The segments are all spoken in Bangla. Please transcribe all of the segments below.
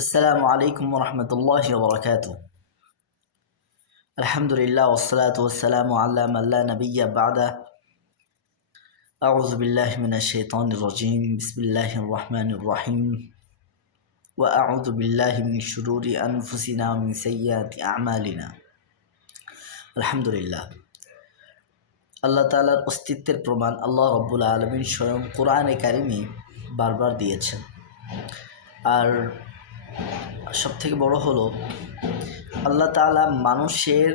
السلام عليكم ورحمة الله وبركاته. الحمد لله والصلاة والسلام على من لا نبي بعده. أعوذ بالله من الشيطان الرجيم. بسم الله الرحمن الرحيم. وأعوذ بالله من شرور أنفسنا ومن سيئات أعمالنا. الحمد لله. আল্লাহ তাআলার অস্তিত্বের প্রমাণ আল্লাহ রাব্বুল আলামিন স্বয়ং কোরআনে কারিমে বারবার দিয়েছেন। আর সবথেকে বড় হলো আল্লাহ তাআলা মানুষের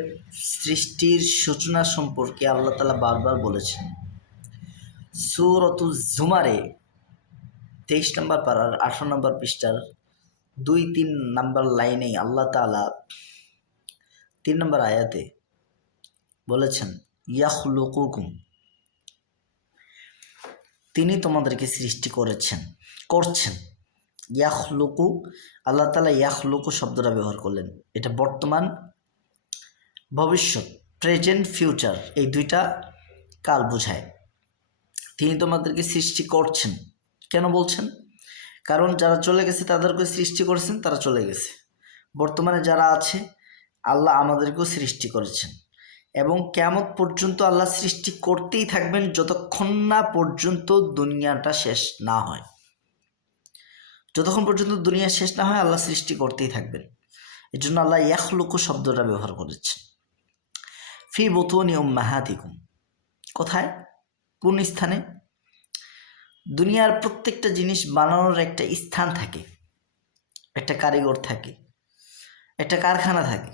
সৃষ্টির সূচনা সম্পর্কে আল্লাহ তাআলা বারবার বলেছেন। সূরাতুজ জুমারে 23 নম্বর পারার 18 নম্বর পৃষ্ঠার 2-3 নম্বর লাইনে আল্লাহ তাআলা 3 নম্বর আয়াতে বলেছেন, ইয়াখলুকুকুম, তিনি তোমাদেরকে সৃষ্টি করছেন। ইয়াখলুকু, আল্লাহ তাআলা ইয়াখলুকু শব্দটা ব্যবহার করলেন। এটা বর্তমান, ভবিষ্যৎ, প্রেজেন্ট, ফিউচার, এই দুইটা কাল বোঝায়। তিনি তোমাদেরকে সৃষ্টি করছেন। কেন বলছেন? কারণ যারা চলে গেছে তাদেরকে সৃষ্টি করেছেন, তারা চলে গেছে। বর্তমানে যারা আছে আল্লাহ আমাদেরকেও সৃষ্টি করেছেন এবং কিয়ামত পর্যন্ত আল্লাহ সৃষ্টি করতেই থাকবেন যতক্ষণ না পর্যন্ত দুনিয়াটা শেষ না হয়। যতক্ষণ পর্যন্ত দুনিয়া শেষ না হয় আল্লাহ সৃষ্টি করতেই থাকবেন। এর জন্য আল্লাহ ইয়াখলুকু শব্দটা ব্যবহার করেছেন। ফি বুতুনি উম্মাহাতিকুম, কোথায়, কোন স্থানে? দুনিয়ার প্রত্যেকটা জিনিস বানানোর একটা স্থান থাকে, একটা কারিগর থাকে, একটা কারখানা থাকে।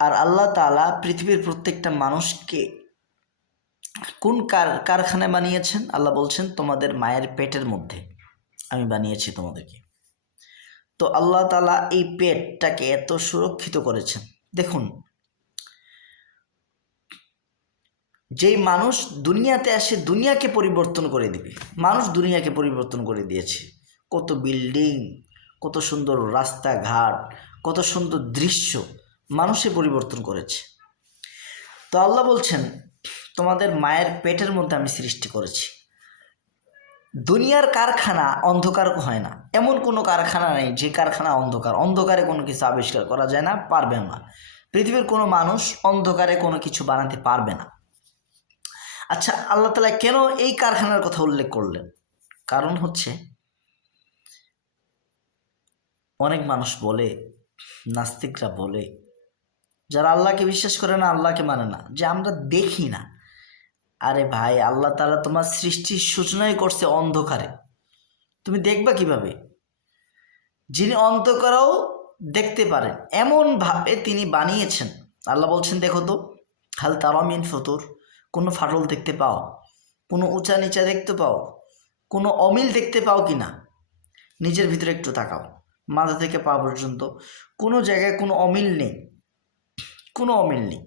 আর আল্লাহ তাআলা পৃথিবীর প্রত্যেকটা মানুষকে কোন কারখানায় বানিয়েছেন? আল্লাহ বলছেন, তোমাদের মায়ের পেটের মধ্যে আমি বানিয়েছি তোমাদেরকে। তো আল্লাহ তাআলা এই পেটটাকে এত সুরক্ষিত করেছেন। দেখুন, যেই মানুষ দুনিয়াতে আসে দুনিয়াকে পরিবর্তন করে দিবে, মানুষ দুনিয়াকে পরিবর্তন করে দিয়েছে। কত বিল্ডিং, কত সুন্দর রাস্তাঘাট, কত সুন্দর দৃশ্য মানুষে পরিবর্তন করেছে। তো আল্লাহ বলছেন, তোমাদের মায়ের পেটের মধ্যে আমি সৃষ্টি করেছি। দুনিয়ার কারখানা অন্ধকার হয় না, এমন কোনো কারখানা নেই যে কারখানা অন্ধকারে কোনো কিছু আবিষ্কার করা যায় না, পারবে না। পৃথিবীর কোনো মানুষ অন্ধকারে কোনো কিছু বানাতে পারবে না। আচ্ছা, আল্লাহ তাআলা কেন এই কারখানার কথা উল্লেখ করলেন? কারণ হচ্ছে, অনেক মানুষ বলে, নাস্তিকরা বলে, যারা আল্লাহকে বিশ্বাস করে না, আল্লাহকে মানে না, যে আমরা দেখি না। আরে ভাই, আল্লাহ তাআলা তোমার সৃষ্টির সূচনাই করছে অন্ধকারে, তুমি দেখবা কিভাবে? যিনি অন্ধকারেও দেখতে পারেন এমনভাবে তিনি বানিয়েছেন। আল্লাহ বলছেন, দেখো তো, হাল তারা মিন ফুতুর, কোনো ফাটল দেখতে পাও? কোনো উঁচা নিচা দেখতে পাও? কোনো অমিল দেখতে পাও কি না? নিজের ভিতরে একটু তাকাও, মাথা থেকে পা পর্যন্ত কোনো জায়গায় কোনো অমিল নেই, কোনো অমিল নেই।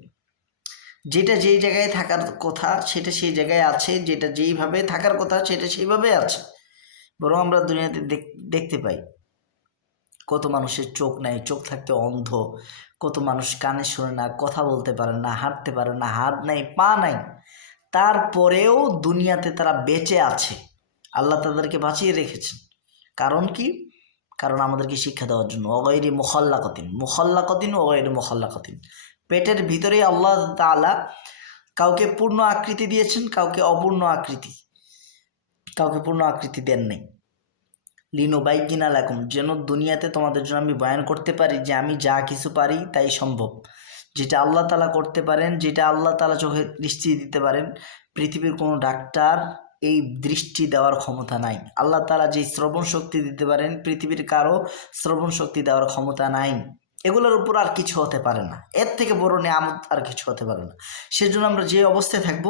যেটা যেই জায়গায় থাকার কথা সেটা সেই জায়গায় আছে, যেটা যেইভাবে থাকার কথা সেটা সেইভাবে আছে। বরং আমরা দুনিয়াতে দেখতে পাই কত মানুষের চোখ নাই, চোখ থাকতে অন্ধ, কত মানুষ কানে শোনে না, কথা বলতে পারে না, হাঁটতে পারে না, হাত নাই, পা নাই, তারপরেও দুনিয়াতে তারা বেঁচে আছে। আল্লাহ তাদেরকে বাঁচিয়ে রেখেছেন। কারণ কি? কারণ আমাদেরকে শিক্ষা দেওয়ার জন্য। অগৈরি মুখাল্লাকাতিন অগৈরি মুখাল্লাকাতিন, পেটের ভিতরেই আল্লাহ তাআলা কাউকে পূর্ণ আকৃতি দিয়েছেন, কাউকে অপূর্ণ আকৃতি, কাউকে পূর্ণ আকৃতি দেন নাই। লিনুবাইয়িনা লাকুম, যেন দুনিয়াতে তোমাদের জন্য আমি বয়ান করতে পারি যে আমি যা কিছু পারি তাই সম্ভব। যেটা আল্লাহ তাআলা করতে পারেন, যেটা আল্লাহ তাআলা চোখে দৃষ্টি দিতে পারেন, পৃথিবীর কোনো ডাক্তার এই দৃষ্টি দেওয়ার ক্ষমতা নাই। আল্লাহ তাআলা যে শ্রবণ শক্তি দিতে পারেন, পৃথিবীর কারো শ্রবণ শক্তি দেওয়ার ক্ষমতা নাই। এগুলোর উপর আর কিছু হতে পারে না, এর থেকে বড় নিয়ামত আর কিছু হতে পারে না। সেজন্য আমরা যে অবস্থায় থাকবো,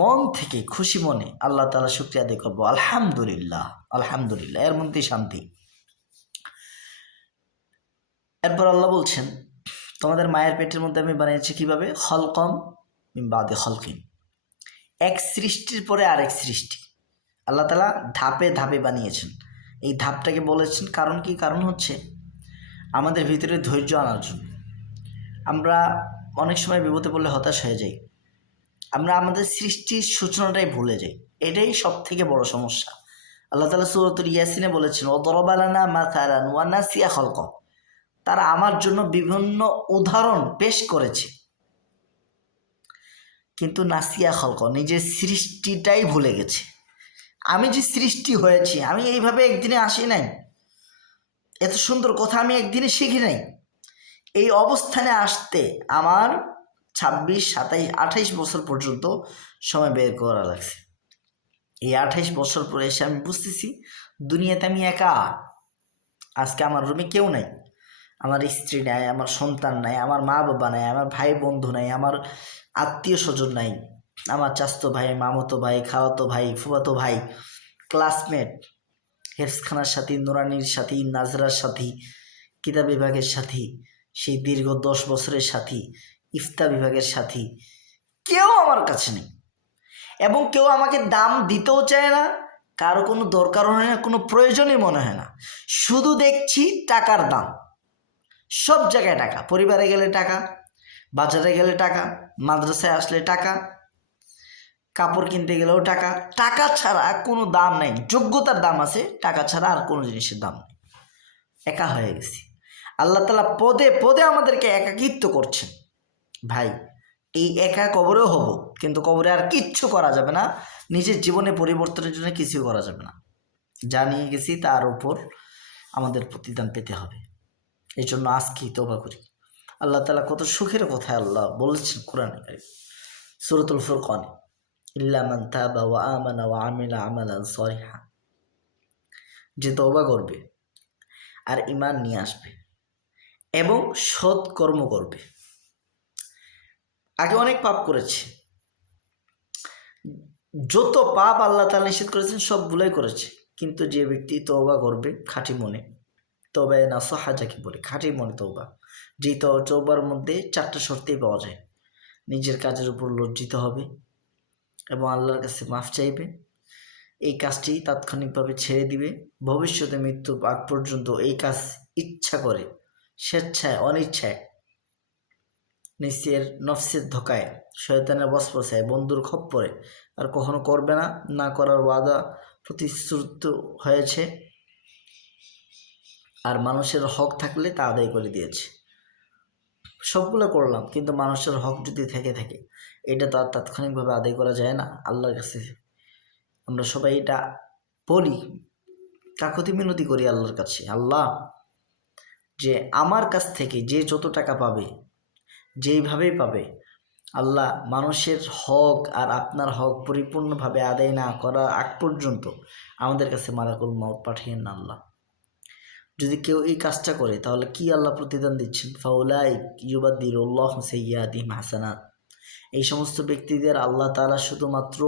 মন থেকে খুশি মনে আল্লাহ তাআলা শুকরিয়া আদায় করবো, আলহামদুলিল্লাহ, আলহামদুলিল্লাহ, এর মধ্যেই শান্তি। এরপর আল্লাহ বলছেন, তোমাদের মায়ের পেটের মধ্যে আমি বানিয়েছি কিভাবে? খলকম মিন বাদি খলকিন, এক সৃষ্টির পরে আরেক সৃষ্টি। আল্লাহ তাআলা ধাপে ধাপে বানিয়েছেন। এই ধাপটাকে বলেছেন কারণ কি? কারণ হচ্ছে আমাদের ভিতরে ধৈর্য আনার জন্য। আমরা অনেক সময় বিপদে পড়লে হতাশ হয়ে যাই, আমরা আমাদের সৃষ্টির সূচনাটাই ভুলে যাই। এটাই সব থেকে বড় সমস্যা। আল্লাহ তাআলা সূরাতুল ইয়াসিনে বলেছেন, ওয়াদরাবা লানা মাসালান ওয়া নাসিয়া খালকা। তারা আমার জন্য বিভিন্ন উদাহরণ পেশ করেছে, কিন্তু নাসিয়া খালকা, নিজের সৃষ্টিটাই ভুলে গেছে। আমি যে সৃষ্টি হয়েছি, আমি এইভাবে একদিনে আসি নাই, এত সুন্দর কথা আমি একদিনে শিখি নাই। এই অবস্থানে আসতে আমার 26, 27, 28 বছর পর্যন্ত সময় বের করা লাগছে। এই 28 বছর পরে এসে আমি বুঝতেছি দুনিয়াতে আমি একা। আজকে আমার রুমে কেউ নাই, আমার স্ত্রী নাই, আমার সন্তান নাই, আমার মা বাবা নাই, আমার ভাই বন্ধু নাই, আমার আত্মীয় স্বজন নাই, আমার চাচতো ভাই, মামতো ভাই, খাওয়াতো ভাই, ফুফাতো ভাই, ক্লাসমেট, হেফসখানার সাথী, নুরানির সাথী, নাজরার সাথী, কিতাব বিভাগের সাথী, সেই দীর্ঘ 10 বছরের সাথী, ইফতা বিভাগের সাথী, কেউ আমার কাছে নেই। এবং কেউ আমাকে দাম দিতেও চায় না, কারো কোনো দরকার হয় না, কোনো প্রয়োজনই মনে হয় না। শুধু দেখছি টাকার দাম, সব জায়গায় টাকা, পরিবারে গেলে টাকা, বাজারে গেলে টাকা, মাদ্রাসায় আসলে টাকা, কাপড় কিনতে গেলেও টাকা। টাকা ছাড়া কোনো দাম নেই। যোগ্যতার দাম আছে, টাকা ছাড়া আর কোনো জিনিসের দাম নেই। একা হয়ে গেছি। আল্লাহ তাআলা পদে পদে আমাদেরকে একাকিত্ব করছেন। ভাই, এই একা কবরেও হব, কিন্তু কবরে আর কিচ্ছু করা যাবে না, নিজের জীবনে পরিবর্তনের জন্য কিছু করা যাবে না। যা নিয়ে গেছি তার উপর আমাদের প্রতিদান পেতে হবে। এই জন্য আজকেই তওবা করি। আল্লাহ তাআলা কত সুখের কথা আল্লাহ বলেছেন কোরআনে কারীম, সূরাতুল ফুরকানে, ইল্লা মান তাবা ওয়া আমানা ওয়া আমিলা আমালান সলিহা। যে তওবা করবে আর ঈমান নিয়ে আসবে এবং সৎ কর্ম করবে। আগে অনেক পাপ করেছে, যত পাপ আল্লাহ তাআলা নিষেধ করেছেন সবগুলোই করেছে, কিন্তু যে ব্যক্তি তওবা করবে খাঁটি মনে, তওবায়ে নাসুহা যাকে বলে, খাঁটি মনে তওবা, যেই তওবার মধ্যে 4টা শর্তেই পাওয়া যায়। নিজের কাজের উপর লজ্জিত হবে এবং আল্লাহর কাছে মাফ চাইবে, এই কাজটি তাৎক্ষণিকভাবে ছেড়ে দিবে, ভবিষ্যতে মৃত্যুর আগ পর্যন্ত এই কাজ ইচ্ছা করে, স্বেচ্ছায়, অনিচ্ছায়, নিজের নফসের ধোকায়, শয়তানের বসবসায়, বন্ধুর খপ্পরে আর কখনো করবে না, না করার ওয়াদা প্রতিশ্রুত হয়েছে, আর মানুষের হক থাকলে তা আদায় করে দিয়েছে। সবগুলো করলাম, কিন্তু মানুষের হক যদি থেকে থাকে, এটা তো আর তাৎক্ষণিকভাবে আদায় করা যায় না আল্লাহর কাছে। আমরা সবাই এটা বলি, কাকুতি মিনতি করি আল্লাহর কাছে, আল্লাহ, যে আমার কাছ থেকে যে যত টাকা পাবে, যেইভাবেই পাবে, আল্লাহ, মানুষের হক আর আপনার হক পরিপূর্ণভাবে আদায় না করা আগ পর্যন্ত আমাদের কাছে মালাকুল মউত পাঠিয়েন না আল্লাহ। যদি কেউ এই কাজটা করে, তাহলে কি আল্লাহ প্রতিদান দিচ্ছেন? ফাউলাইক ইউবাদদিলুল্লাহু সাইয়্যাতিহিম হাসানাত। এই সমস্ত ব্যক্তিদের আল্লাহ তাআলা শুধুমাত্র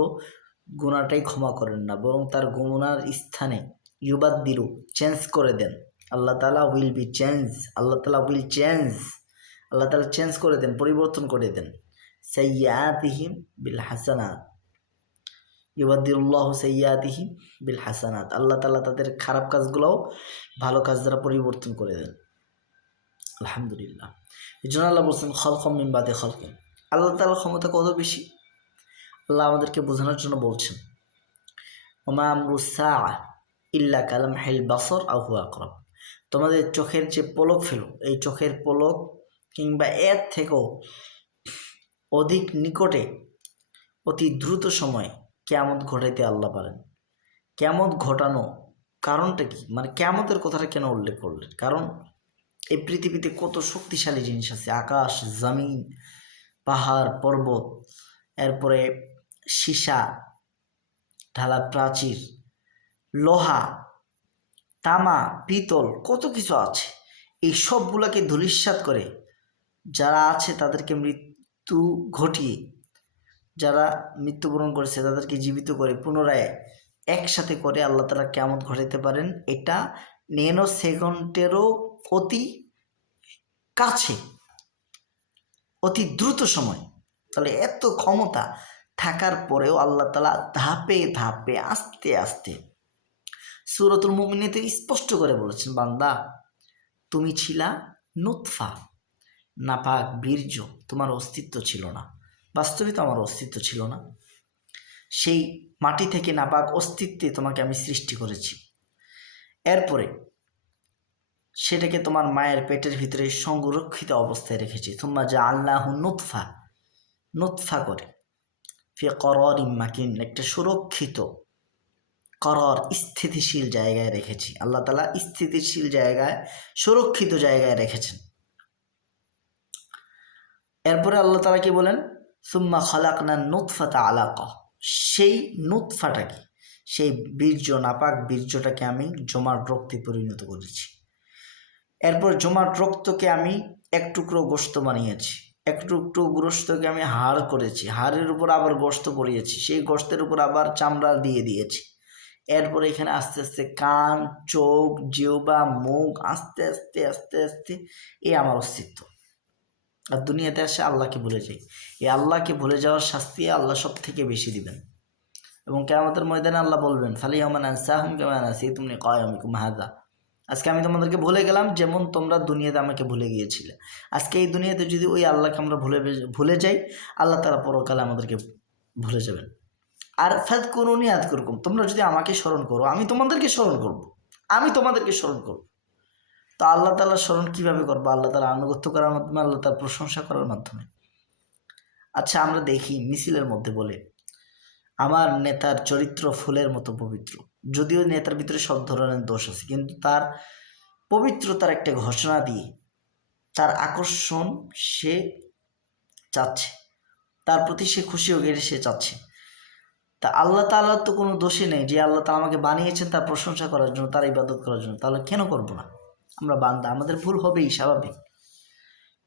গুনাহটাই ক্ষমা করেন না, বরং তার গুনার স্থানে ইউবাদদিলু, চেঞ্জ করে দেন। আল্লাহ তাআলা উইল বি চেঞ্জ, আল্লাহ তাআলা উইল চেঞ্জ, আল্লাহ তাআলা চেঞ্জ করে দেন, পরিবর্তন করে দেন। সাইয়্যাতিহিম বিল হাসানাত, ইউবাদদিলুল্লাহু সাইয়্যাতিহিম বিল হাসানাত। আল্লাহ তাআলা তাদের খারাপ কাজগুলোও ভালো কাজ দ্বারা পরিবর্তন করে দেন। আলহামদুলিল্লাহ। এই জন্য আল্লাহ বলছেন খালকাম মিন বাদি খালকিন। আল্লাহ তাআলার ক্ষমতা কত বেশি, আল্লাহ আমাদেরকে বোঝানোর জন্য বলছেন, ওমা আমরুস সাআ ইল্লা কালামহিল বাসর আও হুয়া আকরাব। তোমাদের চোখের যে পলক ফেলো, এই চোখের পলক কিংবা এর থেকেও অধিক নিকটে, অতি দ্রুত সময়ে কিয়ামত ঘটাইতে আল্লাহ পারেন। কিয়ামত ঘটানো কারণটা কি, মানে কিয়ামতের কথাটা কেন উল্লেখ করলেন? কারণ এই পৃথিবীতে কত শক্তিশালী জিনিস আছে, আকাশ, জমিন, পাহাড়, পর্বত, এরপরে সীসা, ঢালা প্রাচীর, লোহা, তামা, পিতল, কত কিছু আছে। এই সবগুলোকে ধূলিসাৎ করে যারা আছে তাদেরকে মৃত্যু ঘটিয়ে, যারা মৃত্যুবরণ করেছে তাদেরকে জীবিত করে পুনরায় একসাথে করে আল্লাহ তাআলা কিয়ামত ঘটাইতে পারেন। এটা ন্যানো সেকেন্ডেরও অতি কাছে, অতি দ্রুত সময়। তাহলে এত ক্ষমতা থাকার পরেও আল্লাহ তাআলা ধাপে ধাপে, আস্তে আস্তে সূরাতুল মুমিনিতে স্পষ্ট করে বলেছেন, বান্দা, তুমি ছিলা নুতফা, নাপাক বীর্য, তোমার অস্তিত্ব ছিল না। বাস্তবিক আমার অস্তিত্ব ছিল না। সেই মাটি থেকে নাপাক অস্তিত্বে তোমাকে আমি সৃষ্টি করেছি। এরপরে সেটাকে তোমার মায়ের পেটের ভিতরে সংরক্ষিত অবস্থায় রেখেছি। তোমরা যা আল্লাহ নুতফা করে ফি করারিন মাকিন, একটা সুরক্ষিত করার স্থিতিশীল জায়গায় রেখেছি। আল্লাহ তাআলা স্থিতিশীল জায়গায়, সুরক্ষিত জায়গায় রেখেছেন। এরপরে আল্লাহ তাআলা কি বলেন, সুম্মা খালাকনা নুতফাতা আলাকা, সেই নুতফাটাকে, সেই বীর্য, নাপাক বীর্যটাকে আমি জমাট রক্তে পরিণত করেছি। এরপর জমাট রক্তকে আমি এক টুকরো গোশত বানিয়েছি, এক টুকরো গোশতকে আমি হাড় করেছি, হাড়ের উপর আবার গোশত পরিয়েছি, সেই গোশতের উপর আবার চামড়া দিয়ে দিয়েছি। এরপরে এখানে আস্তে আস্তে কান, চোখ, জিহ্বা, মুখ, আস্তে আস্তে আস্তে আস্তে এই আমার অস্তিত্ব। আর দুনিয়াতে আসে আল্লাহকে ভুলে যাই। এই আল্লাহকে ভুলে যাওয়ার শাস্তি আল্লাহ সব থেকে বেশি দিবেন। এবং কিয়ামতের ময়দানে আল্লাহ বলবেন, ফালিয়াউমা নানসাহুম কামা নাসিতুম লিকা ইয়াউমিকুম হাযা, আজকে আমি তোমাদেরকে ভুলে গেলাম যেমন তোমরা দুনিয়াতে আমাকে ভুলে গিয়েছিলে। আজকে এই দুনিয়াতে যদি ওই আল্লাহকে আমরা ভুলে যাই, আল্লাহ তাআলা পরকালে আমাদেরকে ভুলে যাবেন। আর ফাযকুরুনি আযকুরকুম, তোমরা যদি আমাকে স্মরণ করো আমি তোমাদেরকে স্মরণ করব, আমি তোমাদেরকে স্মরণ করব। তো আল্লাহ তাআলার স্মরণ কীভাবে করবো? আল্লাহ তাআলা আনুগত্য করার মাধ্যমে, আল্লাহ তাআলার প্রশংসা করার মাধ্যমে। আচ্ছা, আমরা দেখি মিছিলের মধ্যে বলে আমার নেতার চরিত্র ফুলের মতো পবিত্র। যদিও নেতার ভিতরে সব ধরনের দোষ আছে, কিন্তু তার পবিত্রতার একটা ঘোষণা দিয়ে তার আকর্ষণ সে চাচ্ছে, তার প্রতি সে খুশি হয়ে গেলে সে চাচ্ছে। তা আল্লাহ তাআলার তো কোনো দোষই নেই, যে আল্লাহ তাআলা আমাকে বানিয়েছেন তার প্রশংসা করার জন্য, তার ইবাদত করার জন্য। তাহলে কেন করবো না? আমরা বান্দা, আমাদের ভুল হবেই, স্বাভাবিক।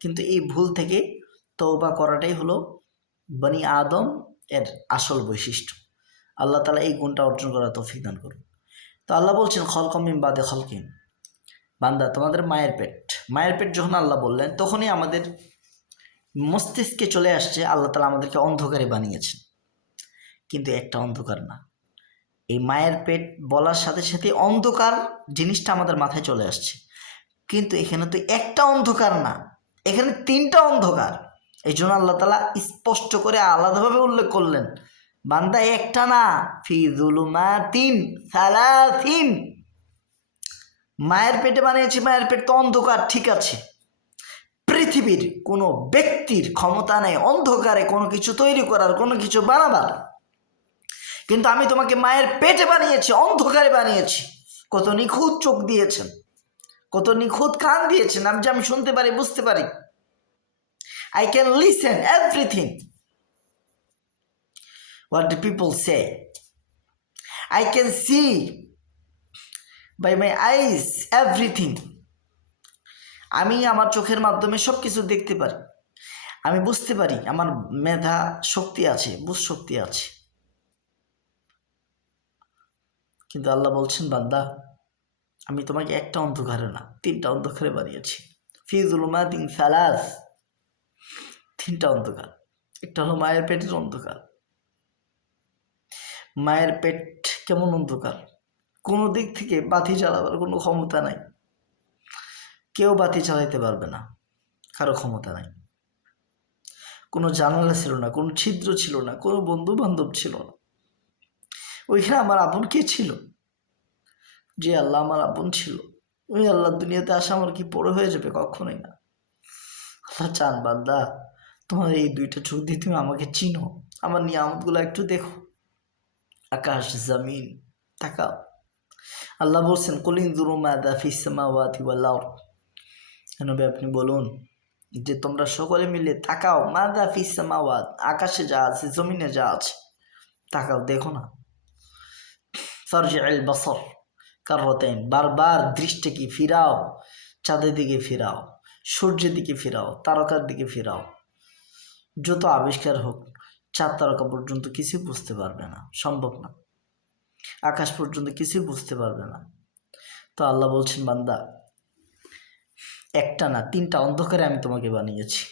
কিন্তু এই ভুল থেকে তওবা করাটাই হলো বনি আদম এর আসল বৈশিষ্ট্য। আল্লাহ তাআলা এই গুণটা অর্জন করার তৌফিক দান করুন। তো আল্লাহ বলছেন, খলকম মিন বাদে খলকিন, বান্দা তোমাদের মায়ের পেট যখন আল্লাহ বললেন, তখনই আমাদের মস্তিষ্কে চলে আসছে আল্লাহ তাআলা আমাদেরকে অন্ধকারে বানিয়েছেন। কিন্তু একটা অন্ধকার না, এই মায়ের পেট বলার সাথে সাথে অন্ধকার জিনিসটা আমাদের মাথায় চলে আসছে। কিন্তু এখানে তো একটা অন্ধকার না, এখানে তিনটা অন্ধকার। এই জন্য আল্লাহ তাআলা স্পষ্ট করে আলাদাভাবে উল্লেখ করলেন, বান্দা একটা না, ফি যুলুমাতিন সালাসিন, মায়ের পেটে বানিয়েছি। মায়ের পেট তো অন্ধকার, ঠিক আছে, পৃথিবীর কোনো ব্যক্তির ক্ষমতা নেই অন্ধকারে কোনো কিছু তৈরি করার, কোনো কিছু বানাবার। কিন্তু আমি তোমাকে মায়ের পেটে বানিয়েছি, অন্ধকারে বানিয়েছি। কত নিখুঁত চোখ দিয়েছেন, কত নিখুঁত কান দিয়েছেন, আমি শুনতে পারি, বুঝতে পারি। I can listen everything what the people say. I can see by my eyes everything. আমি আমার চোখের মাধ্যমে সব কিছু দেখতে পারি, আমি বুঝতে পারি, আমার মেধা শক্তি আছে, বুঝ শক্তি আছে। কিন্তু আল্লাহ বলছেন, বান্দা আমি তোমাকে একটা অন্ধকারে না, তিনটা অন্ধকারে বানিয়েছি। ফি যুলুমাতিন সালাস, তিনটা অন্ধকার। একটা হলো মায়ের পেটের অন্ধকার। মায়ের পেট কেমন অন্ধকার? কোনো দিক থেকে বাতি জ্বালাবার কোনো ক্ষমতা নাই, কেউ বাতি চালাইতে পারবে না, কারো ক্ষমতা নাই। কোনো জানালা ছিল না, কোনো ছিদ্র ছিল না, কোনো বন্ধু বান্ধব ছিল না। ওইখানে আমার আপন কে ছিল? যে আল্লাহ আমার আপন ছিল, ওই আল্লাহ দুনিয়াতে আসা আমার কি পড়ে হয়ে যাবে? কখনোই না। আল্লাহ চান, বান্দা তোমার এই দুইটা চোখ দিয়ে তুমি আমাকে চিনো, আমার নিয়ামতগুলো একটু দেখো, আকাশ জমিন তাকাও। আল্লাহ বলছেন, কুল ইনজুরু মাযা ফিস সামাওয়াতি ওয়াল আরদ, নবী আপনি বলুন যে তোমরা সকলে মিলে তাকাও, মাযা ফিস সামাওয়াত, আকাশে যা আছে, জমিনে যা আছে, তাকাও, দেখো না। ফারজিউল বাসর কাররাতাইন, বারবার দৃষ্টিকে ফিরাও, চাঁদের দিকে ফিরাও, সূর্যের দিকে ফিরাও, তারকার দিকে ফিরাও। যত আবিষ্কার হোক, চাঁদ তারকা পর্যন্ত কিছু বুঝতে পারবে না, সম্ভব না। আকাশ পর্যন্ত কিছু বুঝতে পারবে না। তো আল্লাহ বলছেন, বান্দা একটা না, তিনটা অন্ধকারে আমি তোমাকে বানিয়েছি।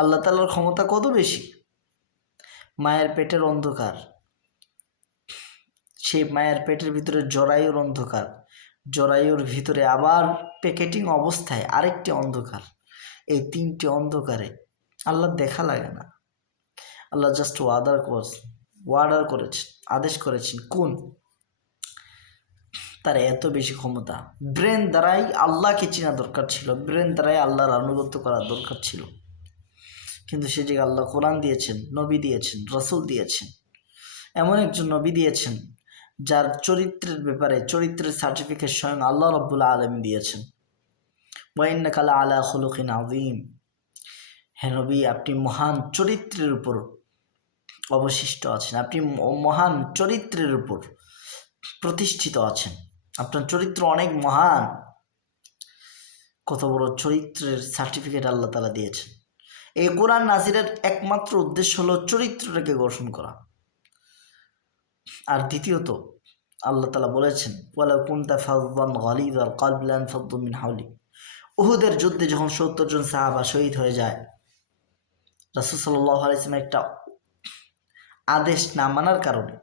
আল্লাহ তাআলার ক্ষমতা কত বেশি! মায়ের পেটের অন্ধকার, সেই মায়ের পেটের ভিতরে জরায়ুর অন্ধকার, জরায়ুর ভিতরে আবার প্যাকেটিং অবস্থায় আরেকটি অন্ধকার। এই তিনটি অন্ধকারে আল্লাহ দেখা লাগে না, আল্লাহ জাস্ট ওয়াদার করছে, অর্ডার করেছেন, আদেশ করেছেন। কোন? তার এত বেশি ক্ষমতা। ব্রেন দ্বারাই আল্লাহকে চেনা দরকার ছিল, ব্রেন দ্বারাই আল্লাহর আনুগত্য করা দরকার ছিল, কিন্তু সে যে আল্লাহ কোরআন দিয়েছেন, নবী দিয়েছেন, রসুল দিয়েছেন, এমন একজন নবী দিয়েছেন যার চরিত্রের ব্যাপারে চরিত্রের সার্টিফিকেট স্বয়ং আল্লাহ রব্বুল আলামিন দিয়েছেন। ওয়া ইন্নাকা লাআলা খুলুকিন আযীম। হে নবী, আপনি মহান চরিত্রের উপর অবশিষ্ট আছেন, আপনি মহান চরিত্রের উপর প্রতিষ্ঠিত আছেন, আপনার চরিত্র অনেক মহান। কত বড় চরিত্রের সার্টিফিকেট আল্লাহ তাআলা দিয়েছেন। এই কোরআন নাজিরের একমাত্র উদ্দেশ্য হলো চরিত্রটাকে গঠন করা। আর দ্বিতীয়ত আল্লাহ তাআলা বলেছেন, ওয়ালাউ কুনতা ফাযযান গালিযাল কলবি লানফাদ্দু মিন হাওলিক। উহুদের যুদ্ধে যখন ৭০ জন সাহাবা শহীদ হয়ে যায়, রাসূল সাল্লাল্লাহু আলাইহি ওয়াসাল্লাম একটা আদেশ না মানার কারণে,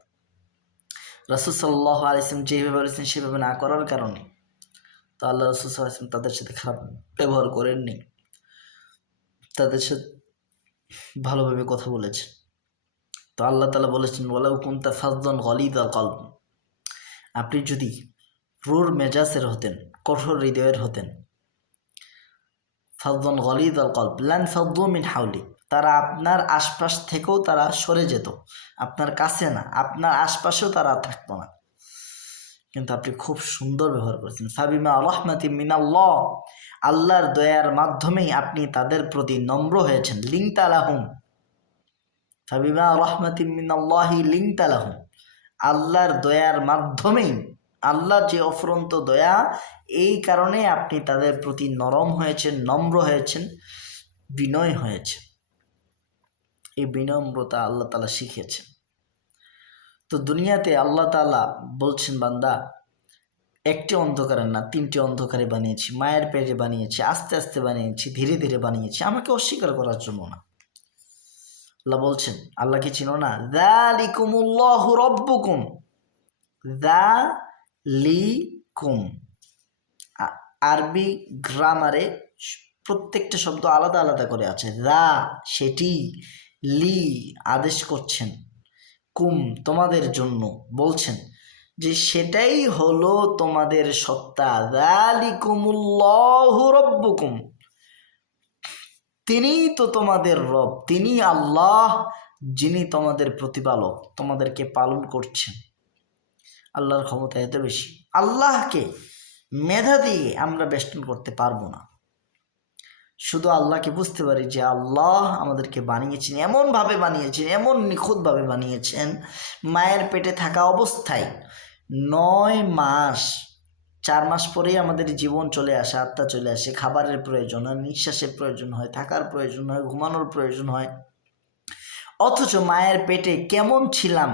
রাসূল সাল্লাল্লাহু আলাইহি ওয়াসাল্লাম যেভাবে বলেছেন সেভাবে না করার কারণে, তো আল্লাহ রাসূল সাল্লাল্লাহু আলাইহি ওয়াসাল্লাম তাদের সাথে খারাপ ব্যবহার করেননি, তাদের সাথে ভালোভাবে কথা বলেছেন। তো আল্লাহ তাআলা বলেছেন, ওয়ালাউ কুনতা ফাযযান গালিযাল কলব, আপনি যদি রুর মেজাজের হতেন, কঠোর হৃদয়ের হতেন, ফাযযান গালিযাল কলব লানফাদ্দু মিন হাওলিক, তারা আপনার আশপাশ থেকেও তারা সরে যেত, আপনার কাছে না, আপনার আশপাশেও তারা থাকতো না। কিন্তু আপনি খুব সুন্দর ব্যবহার করেছেন। ফাবিমা রাহমাতিম মিনাল্লাহ, আল্লাহর দয়ার মাধ্যমেই আপনি তাদের প্রতি নম্র হয়েছেন। লিনতা লাহুম, ফাবিমা রাহমাতিম মিনাল্লাহি লিনতা লাহুম, আল্লাহর দয়ার মাধ্যমেই, আল্লাহর যে অফুরন্ত দয়া, এই কারণে আপনি তাদের প্রতি নরম হয়েছেন, নম্র হয়েছেন, বিনয় হয়েছেন। এই বিনম্রতা আল্লাহ তাআলা শিখিয়েছেন। তো দুনিয়াতে আল্লাহ তাআলা বলছেন, বান্দা, একটি অন্ধকারে না, ৩টি অন্ধকারে বানিয়েছি, মায়ের পেটে বানিয়েছি, আস্তে আস্তে বানিয়েছি, ধীরে ধীরে বানিয়েছি, আমাকে অস্বীকার করার জন্য না। আল্লাহ বলছেন, আল্লাহকে চিনো না? যালিকুমুল্লাহু রাব্বুকুম, যালিকুম, আরবি গ্রামারে প্রত্যেকটা শব্দ আলাদা আলাদা করে আছে। যা সেটি, লি আদেশ করছেন, কুম তোমাদের জন্য বলছেন যে সেটাই হলো তোমাদের সত্তা। যালিকুমুল্লাহু রাব্বুকুম, তিনিই তো তোমাদের রব, তিনি আল্লাহ, যিনি তোমাদের প্রতিপালক, তোমাদেরকে পালন করছেন। আল্লাহর ক্ষমতা এত বেশি, আল্লাহকে মেধা দিয়ে আমরা বেষ্টন করতে পারবো না। শুধু আল্লাহকে বুঝতে পারি যে আল্লাহ আমাদেরকে বানিয়েছেন, এমনভাবে বানিয়েছেন, এমন নিখুঁতভাবে বানিয়েছেন, মায়ের পেটে থাকা অবস্থায় ৯ মাস, 4 মাস পরেই আমাদের জীবন চলে আসে, আত্মা চলে আসে, খাবারের প্রয়োজন হয়, নিঃশ্বাসের প্রয়োজন হয়, থাকার প্রয়োজন হয়, ঘুমানোর প্রয়োজন হয়। অথচ মায়ের পেটে কেমন ছিলাম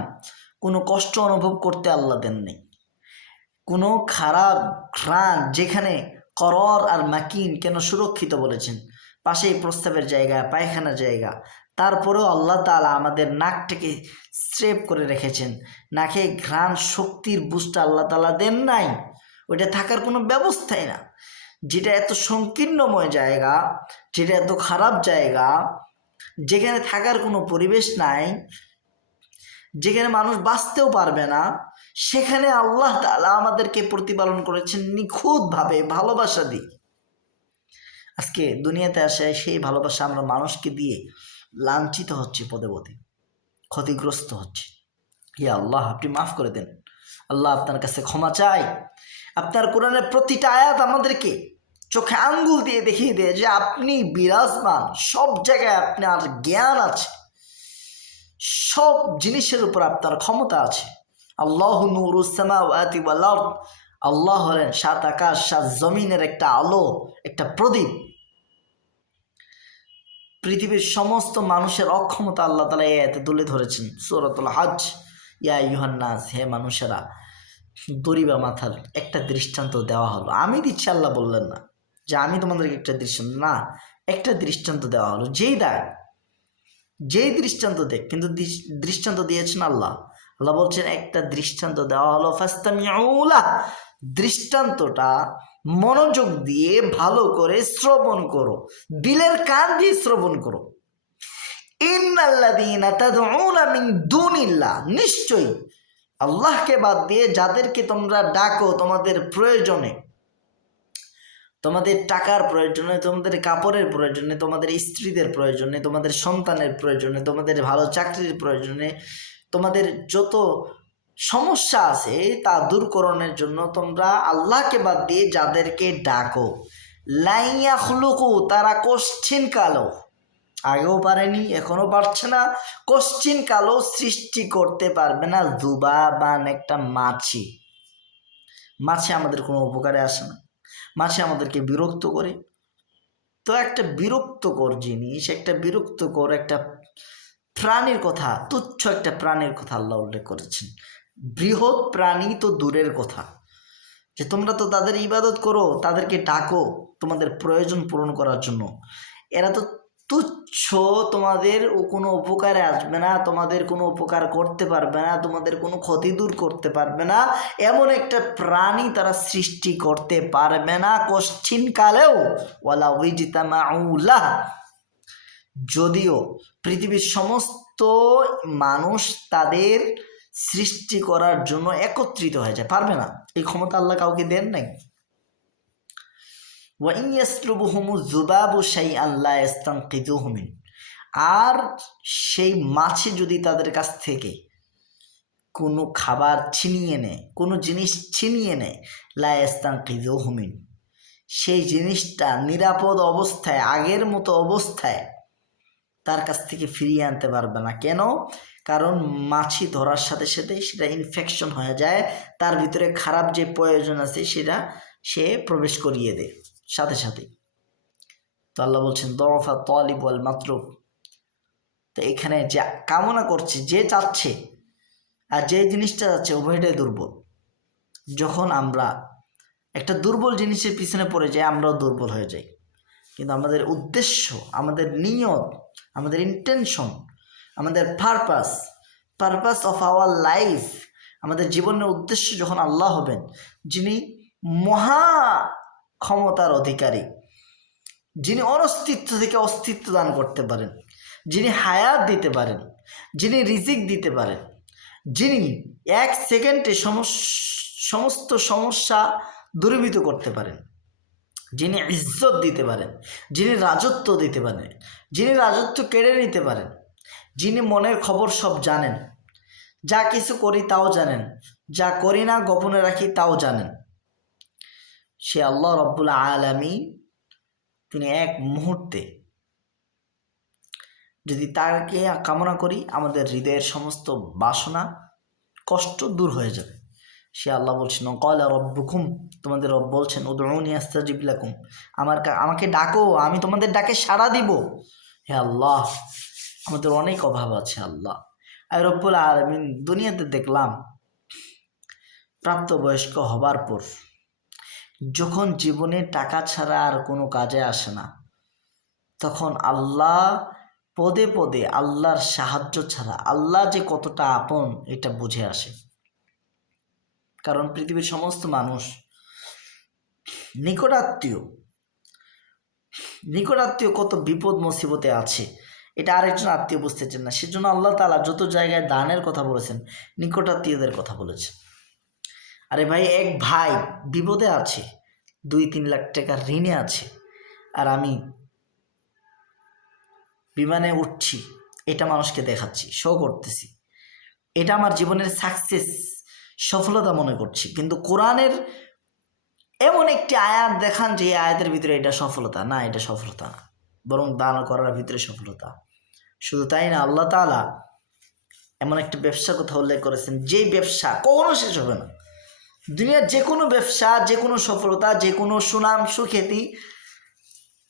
কোনো কষ্ট অনুভব করতে আল্লাহ দেননি, কোনো খারাপ ঘ্রাণ, যেখানে করর আর মাকিন কেন সুরক্ষিত বলেছেন, পাশেই প্রস্তাবের জায়গা, পায়খানার জায়গা, তারপরেও আল্লাহ তাআলা আমাদের নাকটাকে স্ট্রেপ করে রেখেছেন। নাকে ঘ্রাণ শক্তির বুস্টটা আল্লাহ তাআলা দেন নাই, ওইটা থাকার কোনো ব্যবস্থাই না। যেটা এত সংকীর্ণময় জায়গা, যেটা এত খারাপ জায়গা, যেখানে থাকার কোনো পরিবেশ নাই, যেখানে মানুষ বাঁচতেও পারবে না, সেখানে আল্লাহ তাআলা আমাদেরকে প্রতিপালন করেছেন নিখুঁতভাবে, ভালোবাসা দিয়ে। আজকে দুনিয়াতে আসে সেই ভালোবাসা আমরা মানুষকে দিয়ে লাঞ্ছিত হচ্ছে, পদে পদে ক্ষতিগ্রস্ত হচ্ছে। ইয়া আল্লাহ, আপনি মাফ করে দেন। আল্লাহ, আপনার কাছে ক্ষমা চাই। আপনার কোরআনের প্রতিটা আয়াত আমাদেরকে চোখে আঙ্গুল দিয়ে দেখিয়ে দেয় যে আপনি বিরাজমান, সব জায়গায় আপনার জ্ঞান আছে, সব জিনিসের উপর আপনার ক্ষমতা আছে। আল্লাহু নূরুস সামাওয়াতি ওয়াল আরদ, আল্লাহ হলেন 7 আকাশ 7 জমিনের একটা আলো, একটা প্রদীপ। পৃথিবীর সমস্ত মানুষের অক্ষমতা আল্লাহ তাআলা এই আয়াতে তুলে ধরেছেন। সূরাতুল হজ, ইয়া আইয়ুহান নাস, হে মানুষেরা, দড়ি বা মাথার একটা দৃষ্টান্ত দেওয়া হলো। আমি দিচ্ছি, আল্লাহ বললেন না যে আমি তোমাদেরকে একটা দৃষ্টান্ত, না, একটা দৃষ্টান্ত দেওয়া হলো। যেই দৃষ্টান্ত দেখ, কিন্তু দৃষ্টান্ত দিয়েছেন আল্লাহ। আল্লাহ বলছেন একটা দৃষ্টান্ত দেওয়া হলো, ফাস্তামিউ লাহ, দৃষ্টান্তটা মনোযোগ দিয়ে ভালো করে শ্রবণ করো, দিলের কান দিয়ে শ্রবণ করো। ইন্নাল্লাযীনা তাদউনা মিন দুনিল্লাহ, নিশ্চয়ই আল্লাহকে বাদ দিয়ে যাদেরকে তোমরা ডাকো তোমাদের প্রয়োজনে, তোমাদের টাকার প্রয়োজনে, তোমাদের কাপড়ের প্রয়োজনে, তোমাদের স্ত্রীদের প্রয়োজনে, তোমাদের সন্তানের প্রয়োজনে, তোমাদের ভালো চাকরির প্রয়োজনে, তোমাদের যত সমস্যা আছে তা দূরকরণের জন্য তোমরা আল্লাহকে বাদ দিয়ে যাদেরকে ডাকো, লা ইয়াখলুকু, তারা কোশ্চিন কালো, আগেও পারেনি এখনো পারছে না, কোশ্চিন কালো সৃষ্টি করতে পারবে না যুবাবান, একটা মাছি। মাছি আমাদের কোনো উপকারে আসে না, মাছি আমাদেরকে বিরক্ত করে। তো একটা বিরক্তকর জিনিস, একটা বিরক্তকর একটা প্রাণীর কথা, তুচ্ছ একটা প্রাণীর কথা আল্লাহ উল্লেখ করেছেন। বৃহৎ প্রাণী তো দূরের কথা, যে তোমরা তো তাদের ইবাদত করো, তাদেরকে ডাকো তোমাদের প্রয়োজন পূরণ করার জন্য, এরা তো তুচ্ছ, তোমাদের কোনো উপকারে আসবে না, তোমাদের কোনো উপকার করতে পারবে না, তোমাদের কোনো ক্ষতি দূর করতে পারবে না, এমন একটা প্রাণী তারা সৃষ্টি করতে পারবে না কোশ্চিন কালেও। ওয়ালা উইজতামাউলা, যদিও পৃথিবীর সমস্ত মানুষ তাদের সৃষ্টি করার জন্য একত্রিত হয়ে যায়, পারবে না, এই ক্ষমতা আল্লাহ কাউকে দেন নাই। ওয়াইন ইয়াসলুবুহুমু যুবাবু শাইআন লা ইস্তানকিযুহু মিন, আর সেই মাছি যদি তাদের কাছ থেকে কোনো খাবার ছিনিয়ে নেয়, কোনো জিনিস ছিনিয়ে নেয়, লা ইস্তানকিযুহু মিন, সেই জিনিসটা নিরাপদ অবস্থায়, আগের মতো অবস্থায় তার কাছ থেকে ফিরিয়ে আনতে পারবে না। কেন? কারণ মাছি ধরার সাথে সাথে সেটা ইনফেকশন হয়ে যায়, তার ভিতরে খারাপ যে প্রয়োজন আছে সেটা সে প্রবেশ করিয়ে দেয় সাথে সাথে। তো আল্লাহ বলছেন দরফা তালিব ওয়াল মাতলুব, তো এখানে যে কামনা করছে, যে চাচ্ছে আর যে জিনিসটা যাচ্ছে, উভয়টাই দুর্বল। যখন আমরা একটা দুর্বল জিনিসের পিছনে পড়ে যাই, আমরাও দুর্বল হয়ে যাই। কিন্তু আমাদের উদ্দেশ্য, আমাদের নিয়ত, আমাদের ইন্টেনশন, আমাদের পারপাস অফ আওয়ার লাইফ, আমাদের জীবনের উদ্দেশ্য যখন আল্লাহ হবেন, যিনি মহা ক্ষমতার অধিকারী, যিনি অনস্তিত্ব থেকে অস্তিত্ব দান করতে পারেন, যিনি হায়াত দিতে পারেন, যিনি রিজিক দিতে পারেন, যিনি এক সেকেন্ডে সমস্ত সমস্যা দূরীভূত করতে পারেন, যিনি ইজ্জত দিতে পারেন, যিনি রাজত্ব দিতে পারেন, যিনি রাজত্ব কেড়ে নিতে পারেন, যিনি মনের খবর সব জানেন, যা কিছু করি তাও জানেন, যা করি না গোপনে রাখি তাও জানেন, সে আল্লাহ রব্বুল আলামিন, তিনি এক মুহূর্তে যদি তাকে কামনা করি, আমাদের হৃদয়ের সমস্ত বাসনা কষ্ট দূর হয়ে যাবে। সে আল্লাহ বলছেন ক্বালা রব্বুকুম, তোমাদের রব বলছেন উদউনি আস্তাজিব লাকুম, আমাকে ডাকো, আমি তোমাদের ডাকে সাড়া দিব। হে আল্লাহ, আমাদের অনেক অভাব আছে আল্লাহ। আর রব্বুল আলামিন, দুনিয়াতে দেখলাম প্রাপ্তবয়স্ক হবার পর যখন জীবনে টাকা ছাড়া আর কোনো কাজে আসে না, তখন আল্লাহ পদে পদে আল্লাহর সাহায্য ছাড়া আল্লাহ যে কতটা আপন এটা বুঝে আসে। কারণ পৃথিবীর সমস্ত মানুষ নিকটাত্মীয় কত বিপদ মুসিবতে আছে, এটা আরেকজন আত্মীয় বুঝতে চান না। সেজন্য আল্লাহ তাআলা যত জায়গায় দানের কথা বলেছেন, নিকটাত্মীয়দের কথা বলেছেন। আরে ভাই, এক ভাই বিপদে আছে, 2-3 লাখ টাকা ঋণে আছে, আর আমি বিমানে উঠছি, এটা মানুষকে দেখাচ্ছি, শো করতেছি, এটা আমার জীবনের সাকসেস, সফলতা মনে করছি। কিন্তু কোরআনের এমন একটি আয়াত দেখান যে আয়াতের ভিতরে এটা সফলতা না, এটা সফলতা না, বরং দান করার ভিতরে সফলতা। শুধু তাই না, আল্লাহ তাআলা এমন একটা ব্যবসার কথা উল্লেখ করেছেন, যেই ব্যবসা কখনো শেষ হবে না। দুনিয়ার যে কোনো ব্যবসা, যে কোনো সফলতা, যে কোনো সুনাম সুখ্যাতি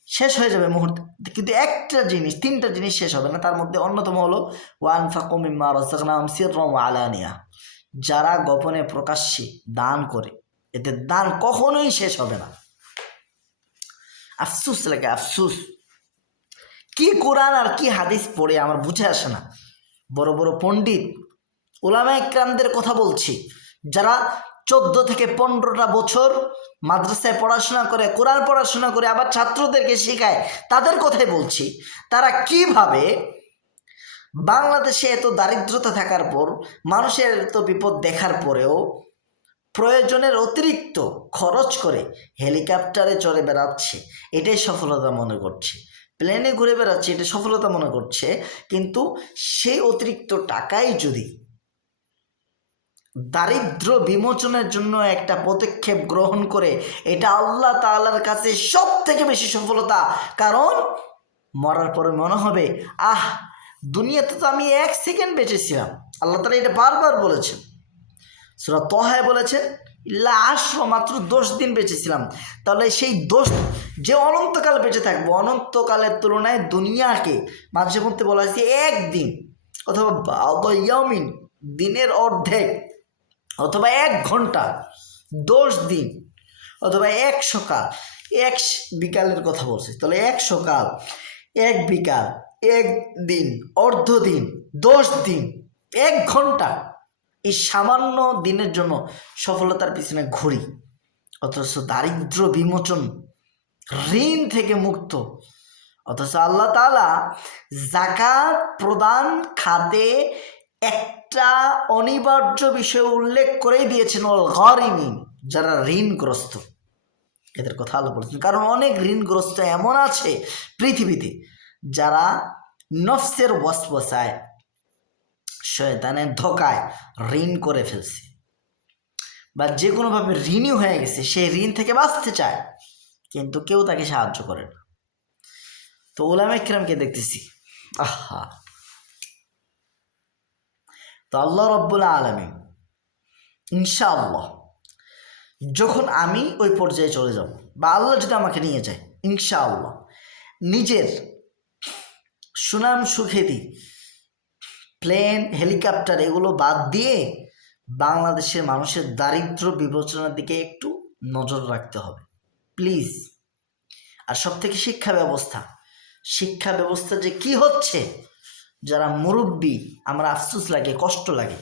শেষ হয়ে যাবে মুহূর্তে, কিন্তু একটা জিনিস, 3টা জিনিস শেষ হবে না। তার মধ্যে অন্যতম হলো ওয়ানফাকু মিম্মা রাযাকনাহুম সিররান ওয়া আলানিয়া, যারা গোপনে প্রকাশ্যে দান করে, এতে দান কখনোই শেষ হবে না। আফসোস লাগে, আফসোস। কি কোরআন আর কি হাদিস পড়ে আমার বুঝে আসে না। বড় বড় পণ্ডিত উলামায়ে ইকরামদের কথা বলছি, যারা 14 থেকে 15টা বছর মাদ্রাসায় পড়াশোনা করে, কোরআন পড়াশোনা করে, আবার ছাত্রদেরকে শেখায়, তাদের কথাই বলছি। তারা কিভাবে বাংলাদেশে এত দারিদ্রতা থাকার পর, মানুষের এত বিপদ দেখার পরেও প্রয়োজনের অতিরিক্ত খরচ করে হেলিকপ্টারে চড়ে বেড়াচ্ছে, এটাই সফলতা মনে করছে। প্লেনে ঘুরে বেড়াচ্ছে, এটা সফলতা মনে করছে। কিন্তু সেই অতিরিক্ত টাকাই যদি দারিদ্র বিমোচনের জন্য একটা পদক্ষেপ গ্রহণ করে, এটা আল্লাহ তাআলার কাছে সব থেকে বেশি সফলতা। কারণ মরার পরে মনে হবে, দুনিয়াতে তো আমি 1 সেকেন্ড বেঁচেছিলাম। আল্লাহ তাআলা এটা বারবার বলেছেন, সূরা তহায় বলেছেন ইল্লা আশর, মাত্র 10 দিন বেঁচেছিলাম। তাহলে সেই 10 যে অনন্তকাল বেঁচে থাকবো, অনন্তকালের তুলনায় দুনিয়াকে মাঝে মধ্যে বলা হয়েছে 1 দিন, অথবা ইয়াউমিন, দিনের অর্ধেক, অথবা 1 ঘন্টা, 10 দিন, অথবা 1 সকাল, 1 বিকালের কথা বলছে। তাহলে 1 সকাল, 1 বিকাল, 1 দিন, অর্ধ দিন, 10 দিন, 1 ঘন্টা, এই সামান্য দিনের জন্য সফলতার পিছনে ঘুরি। অথচ দারিদ্র বিমোচন, ঋণ থেকে মুক্ত। অথচ আল্লাহ তাআলা যাকাত প্রদান খাতে একটা অনিবার্য বিষয় উল্লেখ করেই দিয়েছেন, ওয়াল গারিমিন, যারা ঋণগ্রস্ত, এদের কথা আল্লাহ বলেছেন। কারণ অনেক ঋণগ্রস্ত এমন আছে পৃথিবীতে যারা নফসের ওয়াসওয়াসায়, শয়তানের ধোকায় ঋণ করে ফেলছে, বা যে কোনোভাবে ঋণই হয়ে গেছে, সেই ঋণ থেকে বাঁচতে চায়, কিন্তু কেউ তাকে সাহায্য করে না। তো উলামায়ে কিরামকে দেখতেছি, তো আল্লাহ রাব্বুল আলামিন ইনশাআল্লাহ, যখন আমি ওই পর্যায়ে চলে যাব, বা আল্লাহ যদি আমাকে নিয়ে যায়, ইনশাআল্লাহ নিজের সুনাম সুখ্যাতি, প্লেন, হেলিকপ্টার এগুলো বাদ দিয়ে বাংলাদেশের মানুষের দারিদ্র বিবেচনার দিকে একটু নজর রাখতে হবে, প্লিজ। আর সব থেকে শিক্ষা ব্যবস্থা যে কি হচ্ছে, যারা মুরব্বী, আমরা আফসোস লাগে, কষ্ট লাগে।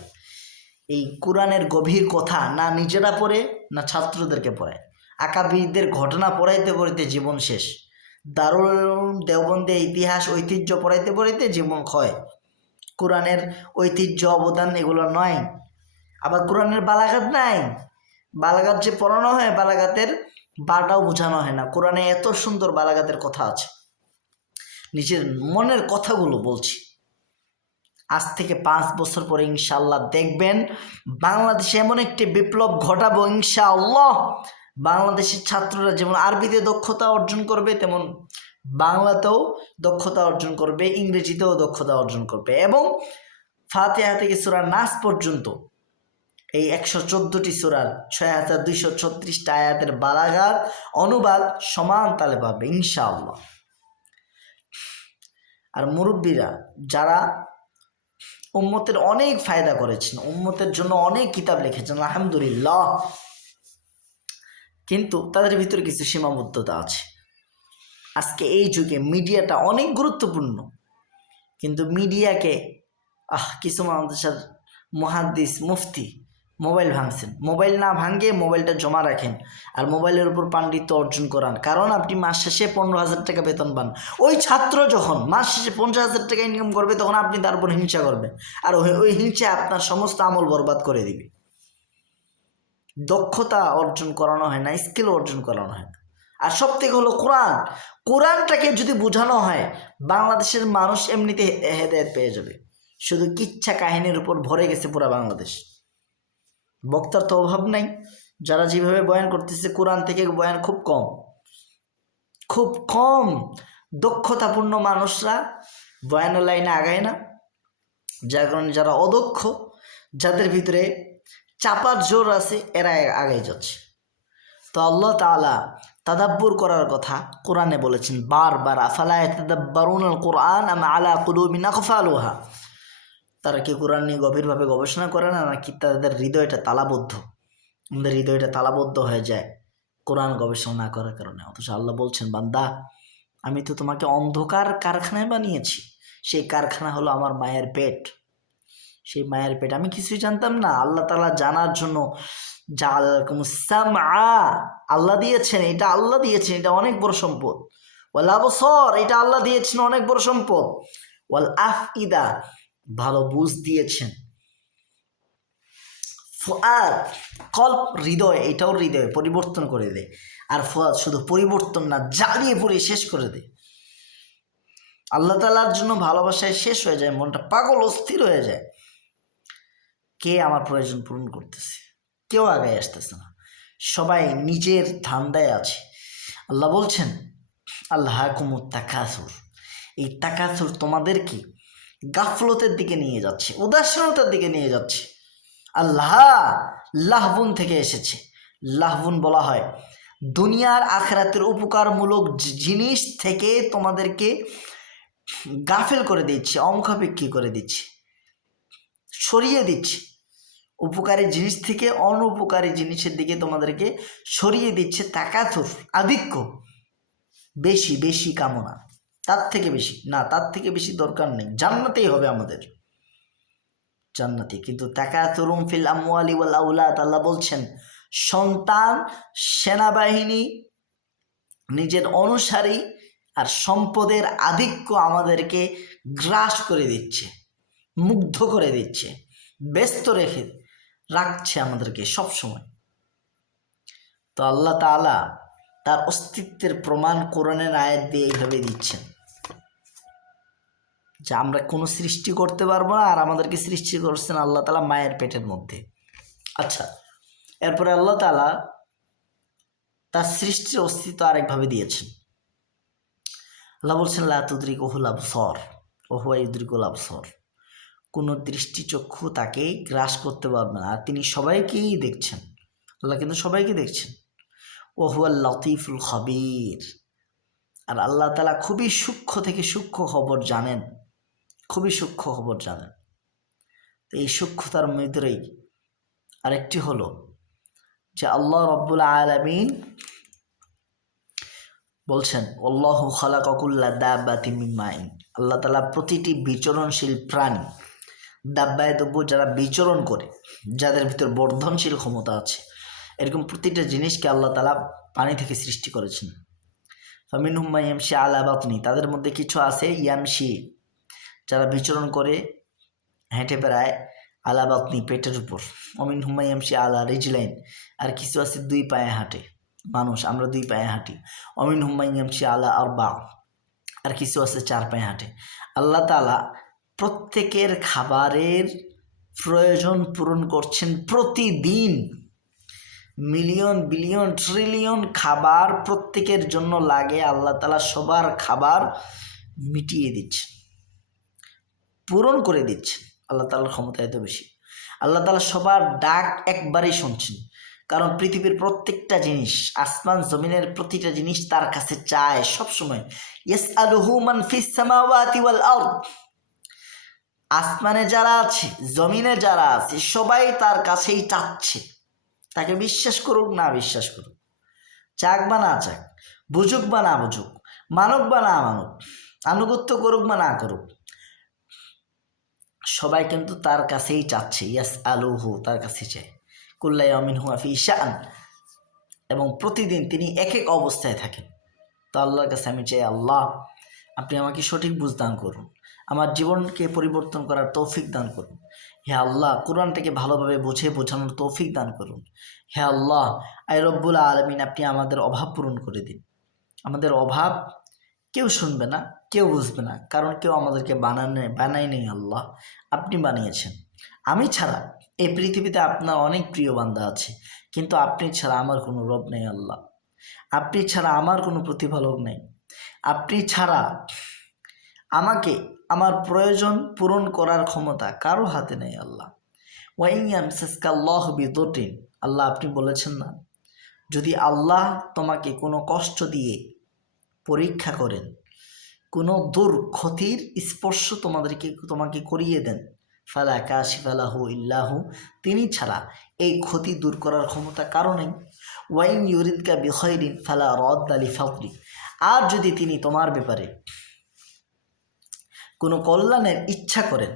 এই কোরআনের গভীর কথা না নিজেরা পড়ে, না ছাত্রদেরকে পড়ায়। আকাবিরদের ঘটনা পড়াইতে পড়াইতে জীবন শেষ। দারুল দেওবন্দে ইতিহাস ঐতিহ্য পড়াইতে পড়াইতে জীবন ক্ষয়। কোরআনের ঐতিহ্য, অবদান এগুলো নয়। আবার কোরআনের বালাগাত নাই, বালাগাত যে পড়ানো হয়, বালাগাতের বাটাও বোঝানো হয় না। কোরআনে এত সুন্দর বালাগাতের কথা আছে। নিজের মনের কথাগুলো বলছি। আজ থেকে 5 বছর পরে ইনশাআল্লাহ দেখবেন বাংলাদেশে এমন একটি বিপ্লব ঘটাবো ইনশাআল্লাহ। বাংলাদেশের ছাত্ররা যেমন আরবিতে দক্ষতা অর্জন করবে, তেমন বাংলাতেও দক্ষতা অর্জন করবে, ইংরেজিতেও দক্ষতা অর্জন করবে, এবং ফাতিহা থেকে সূরা নাস পর্যন্ত এই 114টি সূরার 6236টা আয়াতের বালাগাত, অনুবাদ সমান তালে পাবে ইনশাআল্লাহ। আর মুরব্বীরা যারা উম্মতের অনেক ফায়দা করেছেন, উম্মতের জন্য অনেক কিতাব লিখেছেন, আলহামদুলিল্লাহ, কিন্তু তাদের ভিতরে কিছু সীমাবদ্ধতা আছে। আজকে এই যুগে মিডিয়াটা অনেক গুরুত্বপূর্ণ, কিন্তু মিডিয়াকে কিছু মানুষের মুহাদ্দিস, মুফতি মোবাইল ভাঙছেন। মোবাইল না ভাঙে মোবাইলটা জমা রাখেন, আর মোবাইলের উপর পাণ্ডিত্য অর্জন করান। কারণ আপনি মাস শেষে 15,000 টাকা বেতন পান। ওই ছাত্র যখন মাস শেষে 50,000 টাকা ইনকাম করবে, তখন আপনি তার উপর হিংসা করবেন, আর ওই হিংসা আপনার সমস্ত আমল বরবাদ করে দিবে। দক্ষতা অর্জন করানো হয় না, স্কিল অর্জন করানো হয় না। আর সব থেকে হলো কোরআনটাকে যদি বোঝানো হয়, বাংলাদেশের মানুষ এমনিতে হেদায়েত পেয়ে যাবে। শুধু কিচ্ছা কাহিনীর উপর ভরে গেছে পুরা বাংলাদেশ। বক্তার তো অভাব নাই, যারা যেভাবে বয়ান করতেছে কোরআন থেকে বয়ান খুব কম দক্ষতাপূর্ণ মানুষরা বয়ানের লাইনে আগায় না, যার কারণে যারা অদক্ষ, যাদের ভিতরে চাপার জোর আছে, এরা আগাই যাচ্ছে। তো আল্লাহ তাআলা তাদাব্বুর করার কথা কোরআনে বলেছেন বারবার, আফালা ইয়াতাদাব্বারুনাল কুরআন আম আলা কুলুবিন আকফালুহা। তারা কি কোরআন নিয়ে গভীরভাবে গবেষণা করে না, নাকি তাদের হৃদয়টা তালাবদ্ধ? আমাদের হৃদয়টা তালাবদ্ধ হয়ে যায় কোরআন গবেষণা না করার কারণে। অথচ আল্লাহ বলছেন, বান্দা, আমি তো তোমাকে অন্ধকার কারখানায় বানিয়েছি। সেই কারখানা হলো আমার মায়ের পেট। সেই মায়ের পেট আমি কিছুই জানতাম না। আল্লাহ তাআলা জানার জন্য আল্লাহ দিয়েছেন, এটা আল্লাহ দিয়েছেন, এটা অনেক বড় সম্পদ। ওয়াল আবসার, এটা আল্লাহ দিয়েছেন, অনেক বড় সম্পদ। ওয়াল আফইদা, ভালো বুঝ দিয়েছেন। ফুয়াদ, কল্প, হৃদয়, এটাও হৃদয় পরিবর্তন করে দেয়। আর ফুয়াদ শুধু পরিবর্তন না, জ্বালিয়ে পুড়ে শেষ করে দেয়। আল্লাহ তাআলার জন্য ভালোবাসায় শেষ হয়ে যায়, মনটা পাগল অস্থির হয়ে যায়। কে আমার প্রয়োজন পূরণ করতেছে? কেউ আগে আসতেছে না, সবাই নিজের ধান্দায় আছে। আল্লাহ বলছেন আল্লাহকুমুত তাকাসুর, এই তাকাসুর তোমাদেরকে গাফলতের দিকে নিয়ে যাচ্ছে, উদাসীনতার দিকে নিয়ে যাচ্ছে। আল্লাহ লাহবুন থেকে এসেছে। লাহবুন বলা হয় দুনিয়ার আখিরাতের উপকারমূলক জিনিস থেকে তোমাদেরকে গাফেল করে দিচ্ছে, অমুখাপেক্ষী করে দিচ্ছে, সরিয়ে দিচ্ছে। উপকারী জিনিস থেকে অনুপকারী জিনিসের দিকে তোমাদেরকে সরিয়ে দিচ্ছে। তাকাতুর, আধিক্য, বেশি বেশি কামনা, তার থেকে বেশি না, তার থেকে বেশি দরকার নেই, জান্নাতেই হবে আমাদের, জান্নাতি। কিন্তু তাকাতুরুম ফিল আমওয়ালি ওয়াল আওলাদ, আল্লাহ বলছেন সন্তান, সেনাবাহিনী, নিজের অনুসারী আর সম্পদের আধিক্য আমাদেরকে গ্রাস করে দিচ্ছে, মুগ্ধ করে দিচ্ছে, ব্যস্ত রাখছে আমাদেরকে সব সময়। তো আল্লাহ তাআলা তার অস্তিত্বের প্রমাণ কোরআনের আয়াত দিয়ে এইভাবে দিচ্ছেন যে আমরা কোনো সৃষ্টি করতে পারবো না, আর আমাদেরকে সৃষ্টি করছেন আল্লাহ তাআলা মায়ের পেটের মধ্যে। আচ্ছা, এরপরে আল্লাহ তাআলা তার সৃষ্টির অস্তিত্ব আরেকভাবে দিয়েছেন। আল্লাহ বলছেন লা তুদরিকুহুল আবসার ওয়া হুয়া ইউদরিকুল আবসার, কোনো দৃষ্টিচক্ষু তাকে গ্রাস করতে পারবে না, আর তিনি সবাইকেই দেখছেন। আল্লাহ কিন্তু সবাইকে দেখছেন। ওয়া হুয়াল লতীফুল খবীর, আর আল্লাহ তাআলা খুবই সূক্ষ্ম থেকে সূক্ষ্ম খবর জানেন, খুবই সূক্ষ্ম খবর জানেন। তো এই সূক্ষ্মতার মধ্যেই আরেকটি হলো যে আল্লাহ রাব্বুল আলামিন বলছেন আল্লাহু খালাকা কুল্লা দাব্বাতিন মিন মাইন, আল্লাহ তাআলা প্রতিটি বিচরণশীল প্রাণী, দাব্বায়ে তব্বু যারা বিচরণ করে, যাদের ভিতর বর্ধনশীল ক্ষমতা আছে, এরকম প্রতিটা জিনিসকে আল্লাহ তাআলা পানি থেকে সৃষ্টি করেছেন। ফামিনহুম মান ইয়ামশি আলা বাতনি, তাদের মধ্যে কিছু আছে ইয়ামশি, যারা বিচরণ করে, হেঁটে বেড়ায়, আলা বাতনি, পেটের উপর। অমিনহুম মান ইয়ামশি আলা রিজলাইন, আর কিছু আছে দুই পায়ে হাঁটে, মানুষ আমরা দুই পায়ে হাঁটি। অমিনহুম মান ইয়ামশি আলা আরবা, আর কিছু আছে চার পায়ে হাঁটে। আল্লাহ তাআলা প্রত্যেকের খাবারের প্রয়োজন পূরণ করছেন প্রতিদিন। মিলিয়ন বিলিয়ন ট্রিলিয়ন খাবার প্রত্যেকের জন্য লাগে, আল্লাহ তাআলা সবার খাবার মিটিয়ে দিচ্ছেন, পূরণ করে দিচ্ছেন। আল্লাহ তাআলার ক্ষমতা এত বেশি। আল্লাহ তাআলা সবার ডাক একবারেই শুনছেন, কারণ পৃথিবীর প্রত্যেকটা জিনিস, আসমান জমিনের প্রতিটা জিনিস তার কাছে চায় সবসময়। ইয়াসআলুহু মান ফিস সামাওয়াতি ওয়াল আরদ, আসমানে যারা আছে, জমিনে যারা আছে, সবাই তার কাছেই চাচ্ছে। তাকে বিশ্বাস করুক না বিশ্বাস করুক, চাক বা না চাক, বুঝুক বা না বুঝুক, মানুক বা না মানুক, আনুগত্য করুক বা না করুক, সবাই কিন্তু তার কাছেই চাচ্ছে। ইয়াসআলুহু, তার কাছে চায়। কুল্লা ইয়াউমিন হুয়া ফি শাআন, এবং প্রতিদিন তিনি এক এক অবস্থায় থাকেন। তো আল্লাহর কাছে আমি চাই, আল্লাহ আপনি আমাকে সঠিক বুঝ দান করুন, আমার জীবনকে পরিবর্তন করার তৌফিক দান করুন। হে আল্লাহ, কোরআনটাকে ভালোভাবে বুঝে বোঝানোর তৌফিক দান করুন। হে আল্লাহ, আয় রব্বুল আলামিন, আপনি আমাদের অভাব পূরণ করে দিন। আমাদের অভাব কেউ শুনবে না, কেউ বুঝবে না, কারণ কেউ আমাদেরকে বানায় নেই। আল্লাহ আপনি বানিয়েছেন। আমি ছাড়া এই পৃথিবীতে আপনার অনেক প্রিয় বান্দা আছে, কিন্তু আপনি ছাড়া আমার কোনো রব নেই। আল্লাহ আপনি ছাড়া আমার কোনো প্রতিপালক নেই। আপনি ছাড়া আমাকে, আমার প্রয়োজন পূরণ করার ক্ষমতা কারো হাতে নেই। আল্লাহ ওয়াইয়ামসাসকাল্লাহু বিদুররিন, আল্লাহ আপনি বলেছেন না, যদি আল্লাহ তোমাকে কোনো কষ্ট দিয়ে পরীক্ষা করেন, কোনো ক্ষতির স্পর্শ তোমাকে করিয়ে দেন, ফালা কাশিফা লাহু ইল্লাহু, তিনি ছাড়া এই ক্ষতি দূর করার ক্ষমতা কারো নেই। ওয়াইন ইউরিদকা বিখাইরিন ফালা রাদ্দা লিফাদলি, আর যদি তিনি তোমার ব্যাপারে কোনো কল্যাণের ইচ্ছা করেন,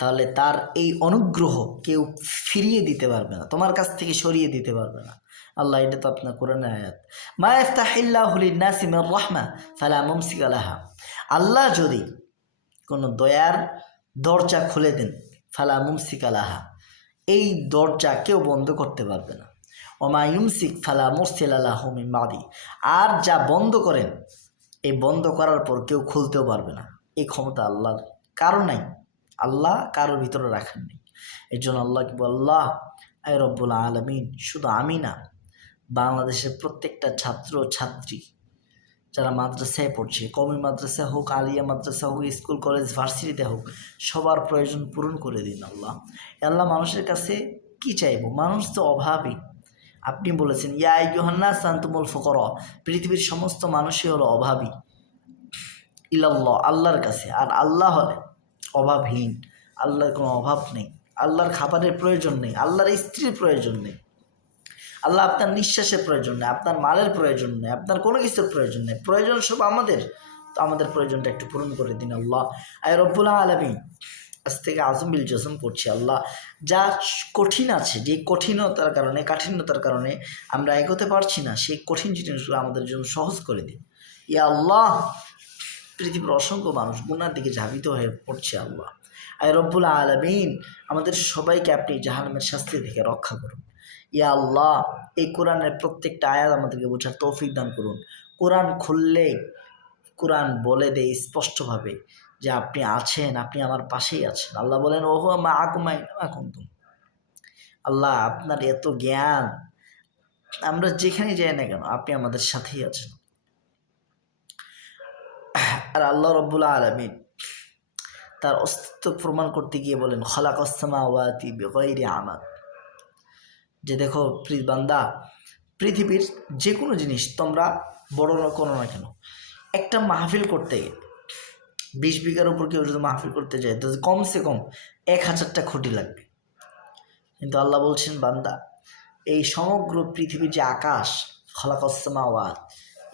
তাহলে তার এই অনুগ্রহ কেউ ফিরিয়ে দিতে পারবে না, তোমার কাছ থেকে সরিয়ে দিতে পারবে না। আল্লাহ, এটা তো আপনার কোরআনের আয়াত। মা ইফতাহিল্লাহু লিন-নাসি মির রাহমা ফালা মুমসিকা লাহা, আল্লাহ যদি কোনো দয়ার দরজা খুলে দেন, ফালা মুমসিকা লাহা, এই দরজা কেউ বন্ধ করতে পারবে না। ওমা ইউমসিক ফালা মুরসিলা লাহু মিন বাদি, আর যা বন্ধ করেন এই বন্ধ করার পর কেউ খুলতেও পারবে না। এই ক্ষমতা আল্লাহর কারো নাই, আল্লাহ কারোর ভিতরে রাখেন নেই। এই জন্য আল্লাহ কি আল্লাহ আয় রব্বুল আলামিন, শুধু আমি না, বাংলাদেশের প্রত্যেকটা ছাত্র ছাত্রী যারা মাদ্রাসায় পড়ছে, কওমি মাদ্রাসা হোক, আলিয়া মাদ্রাসা হোক, স্কুল কলেজ ভার্সিটিতে হোক, সবার প্রয়োজন পূরণ করে দিন আল্লাহ। আল্লাহ মানুষের কাছে কি চাইবো, মানুষ তো অভাবী। আপনি বলেছেন ইয়া আইয়ুহান্নাস আনতুমুল ফুকারা, পৃথিবীর সমস্ত মানুষই হলো অভাবী ইলাল্লাহ, আল্লাহর কাছে। আর আল্লাহ হলেন অভাবহীন, আল্লাহর কোনো অভাব নেই, আল্লাহর খাবারের প্রয়োজন নেই, আল্লাহর স্ত্রীর প্রয়োজন নেই, আল্লাহ আপনার নিঃশ্বাসের প্রয়োজন নেই, আপনার মালের প্রয়োজন নেই, আপনার কোনো কিছুর প্রয়োজন নেই, প্রয়োজন সব আমাদের। তো আমাদের প্রয়োজনটা একটু পূরণ করে দিন আল্লাহ। আয় রব্বুল আলামিন, আজ থেকে আজম বিল জসম করছি আল্লাহ, যা কঠিন আছে, যে কঠিনতার কারণে কাঠিন্যতার কারণে আমরা এগোতে পারছি না, সেই কঠিন জিনিসগুলো আমাদের জন্য সহজ করে দিন ইয়া আল্লাহ। পৃথিবীর অসংখ্য মানুষ গুনার দিকে ধাবিত হয়ে পড়ছে আল্লাহ। আয় রব্বুল আলামিন, আমাদের সবাইকে আপনি জাহান্নামের শাস্তি থেকে রক্ষা করুন ইয়া আল্লাহ। এই কোরআনের প্রত্যেকটা আয়াত আমাদেরকে বোঝার তৌফিক দান করুন। কোরআন খুললে কোরআন বলে দেয় স্পষ্টভাবে যে আপনি আছেন, আপনি আমার পাশেই আছেন। আল্লাহ বলেন ওহু মাআকুম আইনামা কুনতুম, আল্লাহ আপনার এত জ্ঞান, আমরা যেখানে যাই না কেন আপনি আমাদের সাথেই আছেন। আর আল্লাহ রব্বুল আলামিন তার অস্তিত্ব প্রমাণ করতে গিয়ে বলেন খালাকাস সামাওয়াতি বিগাইরি আমাদ, যে দেখো বান্দা, পৃথিবীর যে কোনো জিনিস তোমরা বড় করো না কেন, একটা মাহফিল করতে 20 বিঘার উপর কেউ যদি মাহফিল করতে যায় তো কমসে কম 1000টা খুঁটি লাগবে। কিন্তু আল্লাহ বলছেন বান্দা, এই সমগ্র পৃথিবীর যে আকাশ, খালাকাস সামাওয়াত,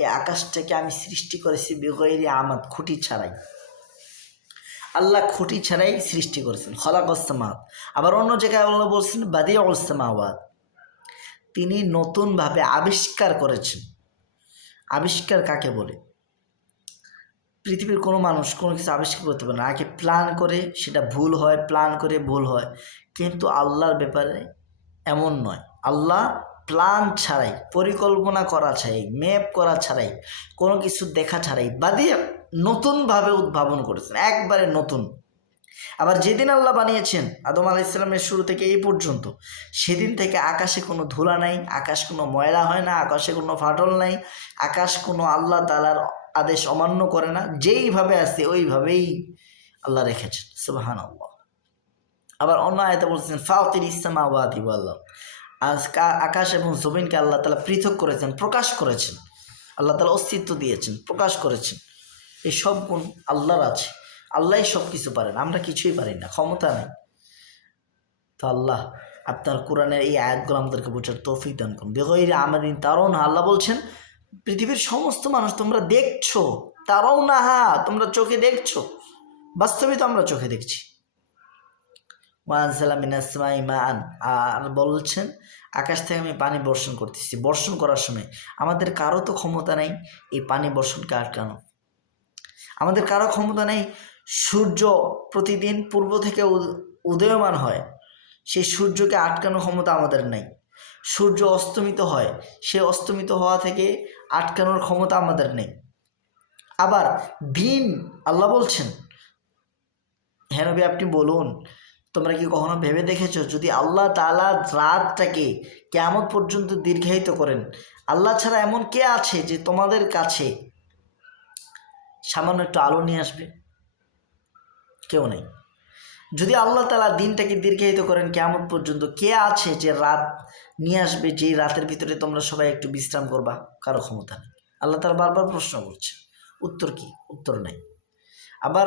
এই আকাশটাকে আমি সৃষ্টি করেছি বিগাইরি আমাদ, খুঁটি ছাড়াই। আল্লাহ খুঁটি ছাড়াই সৃষ্টি করেছেন খালাকাস সামাওয়াত। আবার অন্য জায়গায় আল্লাহ বলছেন বাদিউস সামাওয়াত, তিনি নতুনভাবে আবিষ্কার করেছেন। আবিষ্কার কাকে বলে? পৃথিবীর কোনো মানুষ কোনো কিছু আবিষ্কার করতে পারে না, আগে প্ল্যান করে সেটা ভুল হয়, প্ল্যান করে ভুল হয়। কিন্তু আল্লাহর ব্যাপারে এমন নয়, আল্লাহ প্ল্যান ছাড়াই, পরিকল্পনা করা ছাড়াই, ম্যাপ করা ছাড়াই, কোনো কিছু দেখা ছাড়াই বাদিয়ে নতুনভাবে উদ্ভাবন করেছেন, একবারে নতুন। আবার যেদিন আল্লাহ বানিয়েছেন আদম আলাইহিসসালামের শুরু থেকে এই পর্যন্ত, সেদিন থেকে আকাশে কোনো ধুলা নাই, আকাশ কোনো ময়লা হয় না, আকাশে কোনো ফাটল নাই, আকাশ কোনো আল্লাহ তাআলার আদেশ অমান্য করে না, যেইভাবে আছে ওইভাবেই আল্লাহ রেখেছেন। সুবহানাল্লাহ। আবার অন্য আয়াতে বলছেন ফাতিরিস সামাওয়াতি ওয়াল আরদ, আকাশ এবং জমিনকে আল্লাহ তাআলা পৃথক করেছেন, প্রকাশ করেছেন, আল্লাহ তাআলা অস্তিত্ব দিয়েছেন, প্রকাশ করেছেন। এই সব গুণ আল্লাহর আছে, আল্লাহই সব কিছু পারেন, আমরা কিছুই পারি না, ক্ষমতা নেই। তো আল্লাহ আপনার কোরআনের এই আয়াতগুলো আমাদেরকে বোঝার তৌফিক দান করুন। বেগৈরে আমাদিন তারাও না, আল্লাহ বলছেন পৃথিবীর সমস্ত মানুষ তোমরা দেখছো, তারাও না, হা তোমরা চোখে দেখছো, বাস্তবে তো আমরা চোখে দেখছি। ওয়ানজালা মিনাস সামাই মান, আর বলছেন আকাশ থেকে আমি পানি বর্ষণ করতেছি। বর্ষণ করার সময় আমাদের কারো তো ক্ষমতা নেই এই পানি বর্ষণকে আটকানো, আমাদের কারো ক্ষমতা নেই। সূর্য প্রতিদিন পূর্ব থেকে উদয়মান হয়, সেই সূর্যকে আটকানোর ক্ষমতা আমাদের নেই। সূর্য অস্তমিত হয়, সে অস্তমিত হওয়া থেকে আটকানোর ক্ষমতা আমাদের নেই। আবার দিন, আল্লাহ বলছেন হ্যাঁ নবী আপনি বলুন, তোমরা কি কখনো ভেবে দেখেছো যদি আল্লাহ তাআলা রাতটাকে কিয়ামত পর্যন্ত দীর্ঘায়িত করেন, আল্লাহ ছাড়া এমন কে আছে যে তোমাদের কাছে সামান্য একটু আলো নিয়ে আসবে? কেউ নেই। যদি আল্লাহ তাআলা দিনটাকে দীর্ঘায়িত করেন কিয়ামত পর্যন্ত, কে আছে যে রাত নিয়ে আসবে, যেই রাতের ভিতরে তোমরা সবাই একটু বিশ্রাম করবা? কারো ক্ষমতা নেই। আল্লাহ তাআলা বারবার প্রশ্ন করছে, উত্তর কি? উত্তর নেই। আবার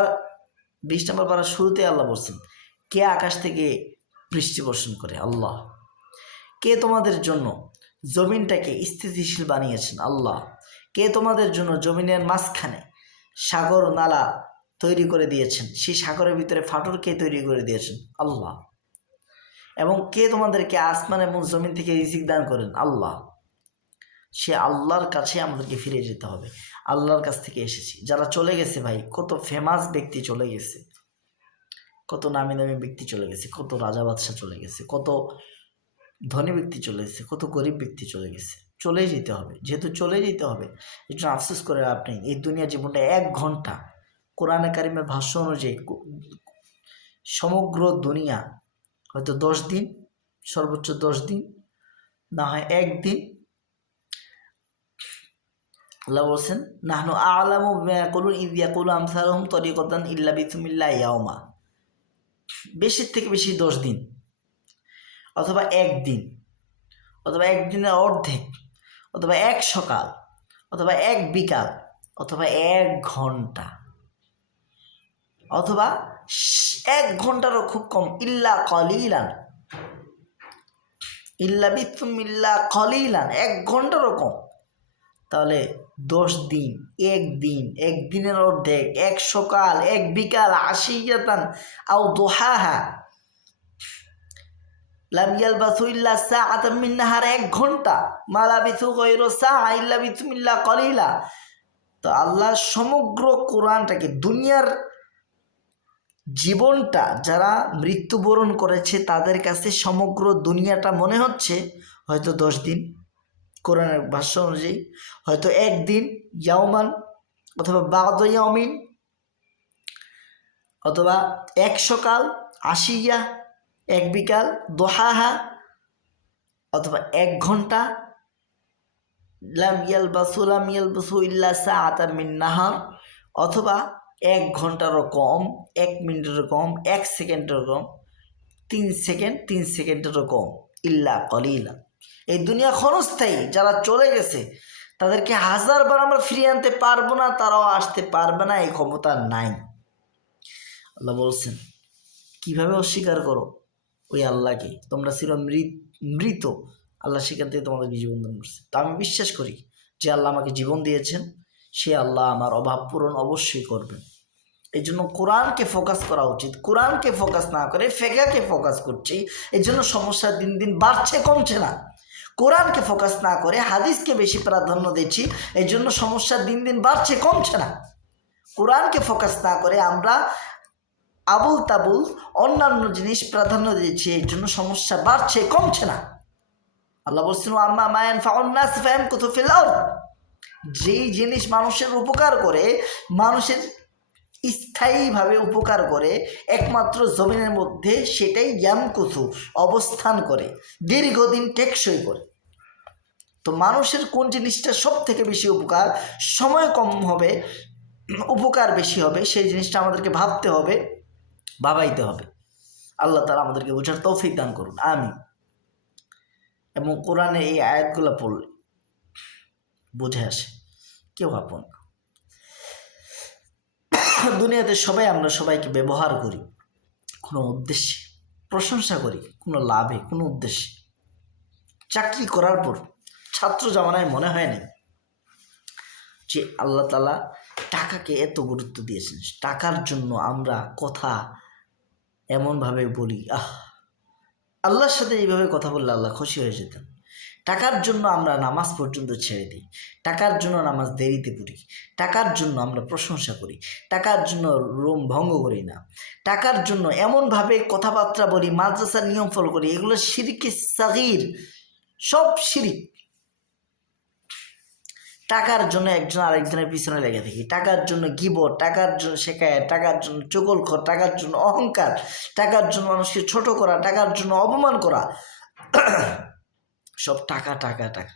20 নম্বর পারার শুরুতে আল্লাহ বলছেন কে আকাশ থেকে বৃষ্টি বর্ষণ করে? আল্লাহ। কে তোমাদের জন্য জমিনটাকে স্থিতিশীল বানিয়েছেন? আল্লাহ। কে তোমাদের জন্য জমিনের মাঝখানে সাগর নালা তৈরি করে দিয়েছেন, সেই সাগরের ভিতরে ফাটল কে তৈরি করে দিয়েছেন? আল্লাহ। এবং কে তোমাদেরকে আসমান এবং জমিন থেকে রিজিক দান করেন? আল্লাহ। সে আল্লাহর কাছে আমাদেরকে ফিরে যেতে হবে, আল্লাহর কাছ থেকে এসেছি। যারা চলে গেছে ভাই, কত ফেমাস ব্যক্তি চলে গেছে, কত নামি দামি ব্যক্তি চলে গেছে, কত রাজা বাদশাহ চলে গেছে, কত ধনী ব্যক্তি চলে গেছে, কত গরিব ব্যক্তি চলে গেছে। চলেই যেতে হবে, যেহেতু চলে যেতে হবে একটু আফসোস করে আপনি এই দুনিয়া জীবনটা 1 ঘন্টা। কোরআনে কারিমের ভাষ্য অনুযায়ী সমগ্র দুনিয়া হয়তো 10 দিন, সর্বোচ্চ 10 দিন, না হয় 1 দিন। আল্লাহ বলছেন নাহনু আ'লামু বিমা ইয়াকুলুন ইয ইয়াকুলু আমসালুহুম তরিকাতান ইল্লা বিসমিল্লাহ ইয়াউমা। বেশির থেকে বেশি 10 দিন, অথবা 1 দিন, অথবা 1 দিনের অর্ধেক, অথবা 1 সকাল, অথবা 1 বিকাল, অথবা 1 ঘন্টা, অথবা 1 ঘন্টারও খুব কম, ইল্লা কলিলান, ইল্লা বিসমিল্লাহ কলিলান, 1 ঘন্টারও কম। তাহলে 10 দিন, 1 দিন, 1 দিনের অর্ধেক, 1 সকাল, 1 বিকাল, আশিয়াতান আও দুহাহা, লাম ইয়ালবাসু ইল্লা সাআতাম মিন নাহার, 1 ঘন্টা, মা লাবিসু গায়রু সাআ ইল্লা বিসমিল্লাহ কলিলা। তো আল্লাহ সমগ্র কোরআনটাকে, দুনিয়ার জীবনটা যারা মৃত্যুবরণ করেছে তাদের কাছে সমগ্র দুনিয়াটা মনে হচ্ছে হয়তো 10 দিন, কোরআনের ভাষ্য অনুযায়ী হয়তো 1 দিন, ইয়াউমান, অথবা বা'দ ইয়াউমিন, অথবা 1 সকাল, আশিয়া, 1 বিকাল, দোহাহা, অথবা 1 ঘন্টা, লাম ইয়ালবাসু ইল্লা সাআতাম মিন নাহার, অথবা 1 ঘন্টারও কম, 1 মিনিটেরও কম, 1 সেকেন্ডেরও কম, 3 সেকেন্ড, 3 সেকেন্ডেরও কম, ইল্লা কলিলা। এই দুনিয়া ক্ষণস্থায়ী, যারা চলে গেছে তাদেরকে 1000বার আমরা ফিরিয়ে আনতে পারবো না, তারাও আসতে পারবে না, এই ক্ষমতা নাই। আল্লাহ বলছেন কিভাবে অস্বীকার করো ওই আল্লাহকে, তোমরা চির মৃত, আল্লাহ সেখান থেকে তোমাদেরকে জীবন দান করছে। তা আমি বিশ্বাস করি যে আল্লাহ আমাকে জীবন দিয়েছেন, সে আল্লাহ আমার অভাব পূরণ অবশ্যই করবেন। এই জন্য কোরআনকে ফোকাস করা উচিত। কোরআনকে ফোকাস না করে ফিকহকে ফোকাস করছি, এই জন্য সমস্যা দিন দিন বাড়ছে, কমছে না। কোরআনকে ফোকাস না করে হাদিসকে বেশি প্রাধান্য দিচ্ছি, এই জন্য সমস্যা দিন দিন বাড়ছে, কমছে না। কোরআনকে ফোকাস না করে আমরা আবুল তাবুল অন্যান্য জিনিস প্রাধান্য দিচ্ছি, এই জন্য সমস্যা বাড়ছে, কমছে না। আল্লাহ বলছেন আম্মা মা ইয়ানফাউন নাস ফায়ামকুতু ফিল আরদ, যেই জিনিস মানুষের উপকার করে, মানুষের স্থায়ীভাবে উপকার করে একমাত্র জমিনের মধ্যে, সেটাই ইয়ামকুতু অবস্থান করে, দীর্ঘদিন টেকসই করে। তো মানুষের কোন জিনিসটা সব থেকে বেশি উপকার, সময় কম হবে, উপকার বেশি হবে, সেই জিনিসটা আমাদেরকে ভাবতে হবে, ভাবাইতে হবে। আল্লাহ তাআলা আমাদেরকে বোঝার তৌফিক দান করুন, আমিন। এবং কোরআনে এই আয়াতগুলো পড়লে বুঝে আসে, কেউ আপন না। দুনিয়াতে সবাই আমরা সবাইকে ব্যবহার করি কোনো উদ্দেশ্যে, প্রশংসা করি কোনো লাভে, কোনো উদ্দেশ্যে। চাকরি করার পর ছাত্র জামানায় মনে হয় না যে আল্লাহ তাআলা টাকাকে এত গুরুত্ব দিয়েছেন। টাকার জন্য আমরা কথা এমনভাবে বলি, আল্লাহর সাথে এইভাবে কথা বললে আল্লাহ খুশি হয়ে যেতেন। টাকার জন্য আমরা নামাজ পর্যন্ত ছেড়ে দিই, টাকার জন্য নামাজ দেরিতে পড়ি, টাকার জন্য আমরা প্রশংসা করি, টাকার জন্য রোম ভঙ্গ করি না, টাকার জন্য এমনভাবে কথাবার্তা বলি, মাদ্রাসার নিয়ম ফলো করি, এগুলো শিরকে সাগীর, সব শিরিক। টাকার জন্য একজন আরেকজনের পিছনে লেগে থাকি, টাকার জন্য গীবত, টাকার জন্য শেখায়, টাকার জন্য চগলখড়, টাকার জন্য অহংকার, টাকার জন্য মানুষকে ছোট করা, টাকার জন্য অপমান করা, সব টাকা টাকা টাকা।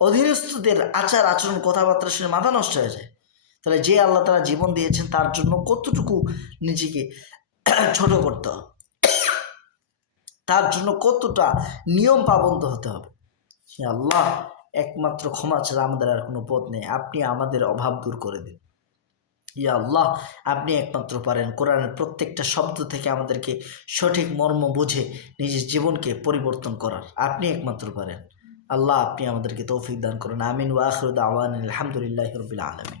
অধীনস্থদের আচার আচরণ কথাবার্তা শুনে মাথা নষ্ট হয়ে যায়। তাহলে যে আল্লাহ তাআলা জীবন দিয়েছেন তার জন্য কতটুকু নিজেকে ছোট করতে হবে, তার জন্য কতটা নিয়ম পাবন্ধ হতে হবে। সে আল্লাহ একমাত্র ক্ষমা ছাড়া আমাদের আর কোনো পথ নেই, আপনি আমাদের অভাব দূর করে দিন। ইয়া আল্লাহ, আপনি একমাত্র পারেন কোরআনের প্রত্যেকটা শব্দ থেকে আমাদেরকে সঠিক মর্ম বুঝে নিজের জীবনকে পরিবর্তন করার, আপনি একমাত্র পারেন। আল্লাহ আপনি আমাদেরকে তৌফিক দান করুন, আমিন। ওয়া আখিরু দাওয়ানা আলহামদুলিল্লাহি রাব্বিল আলামিন।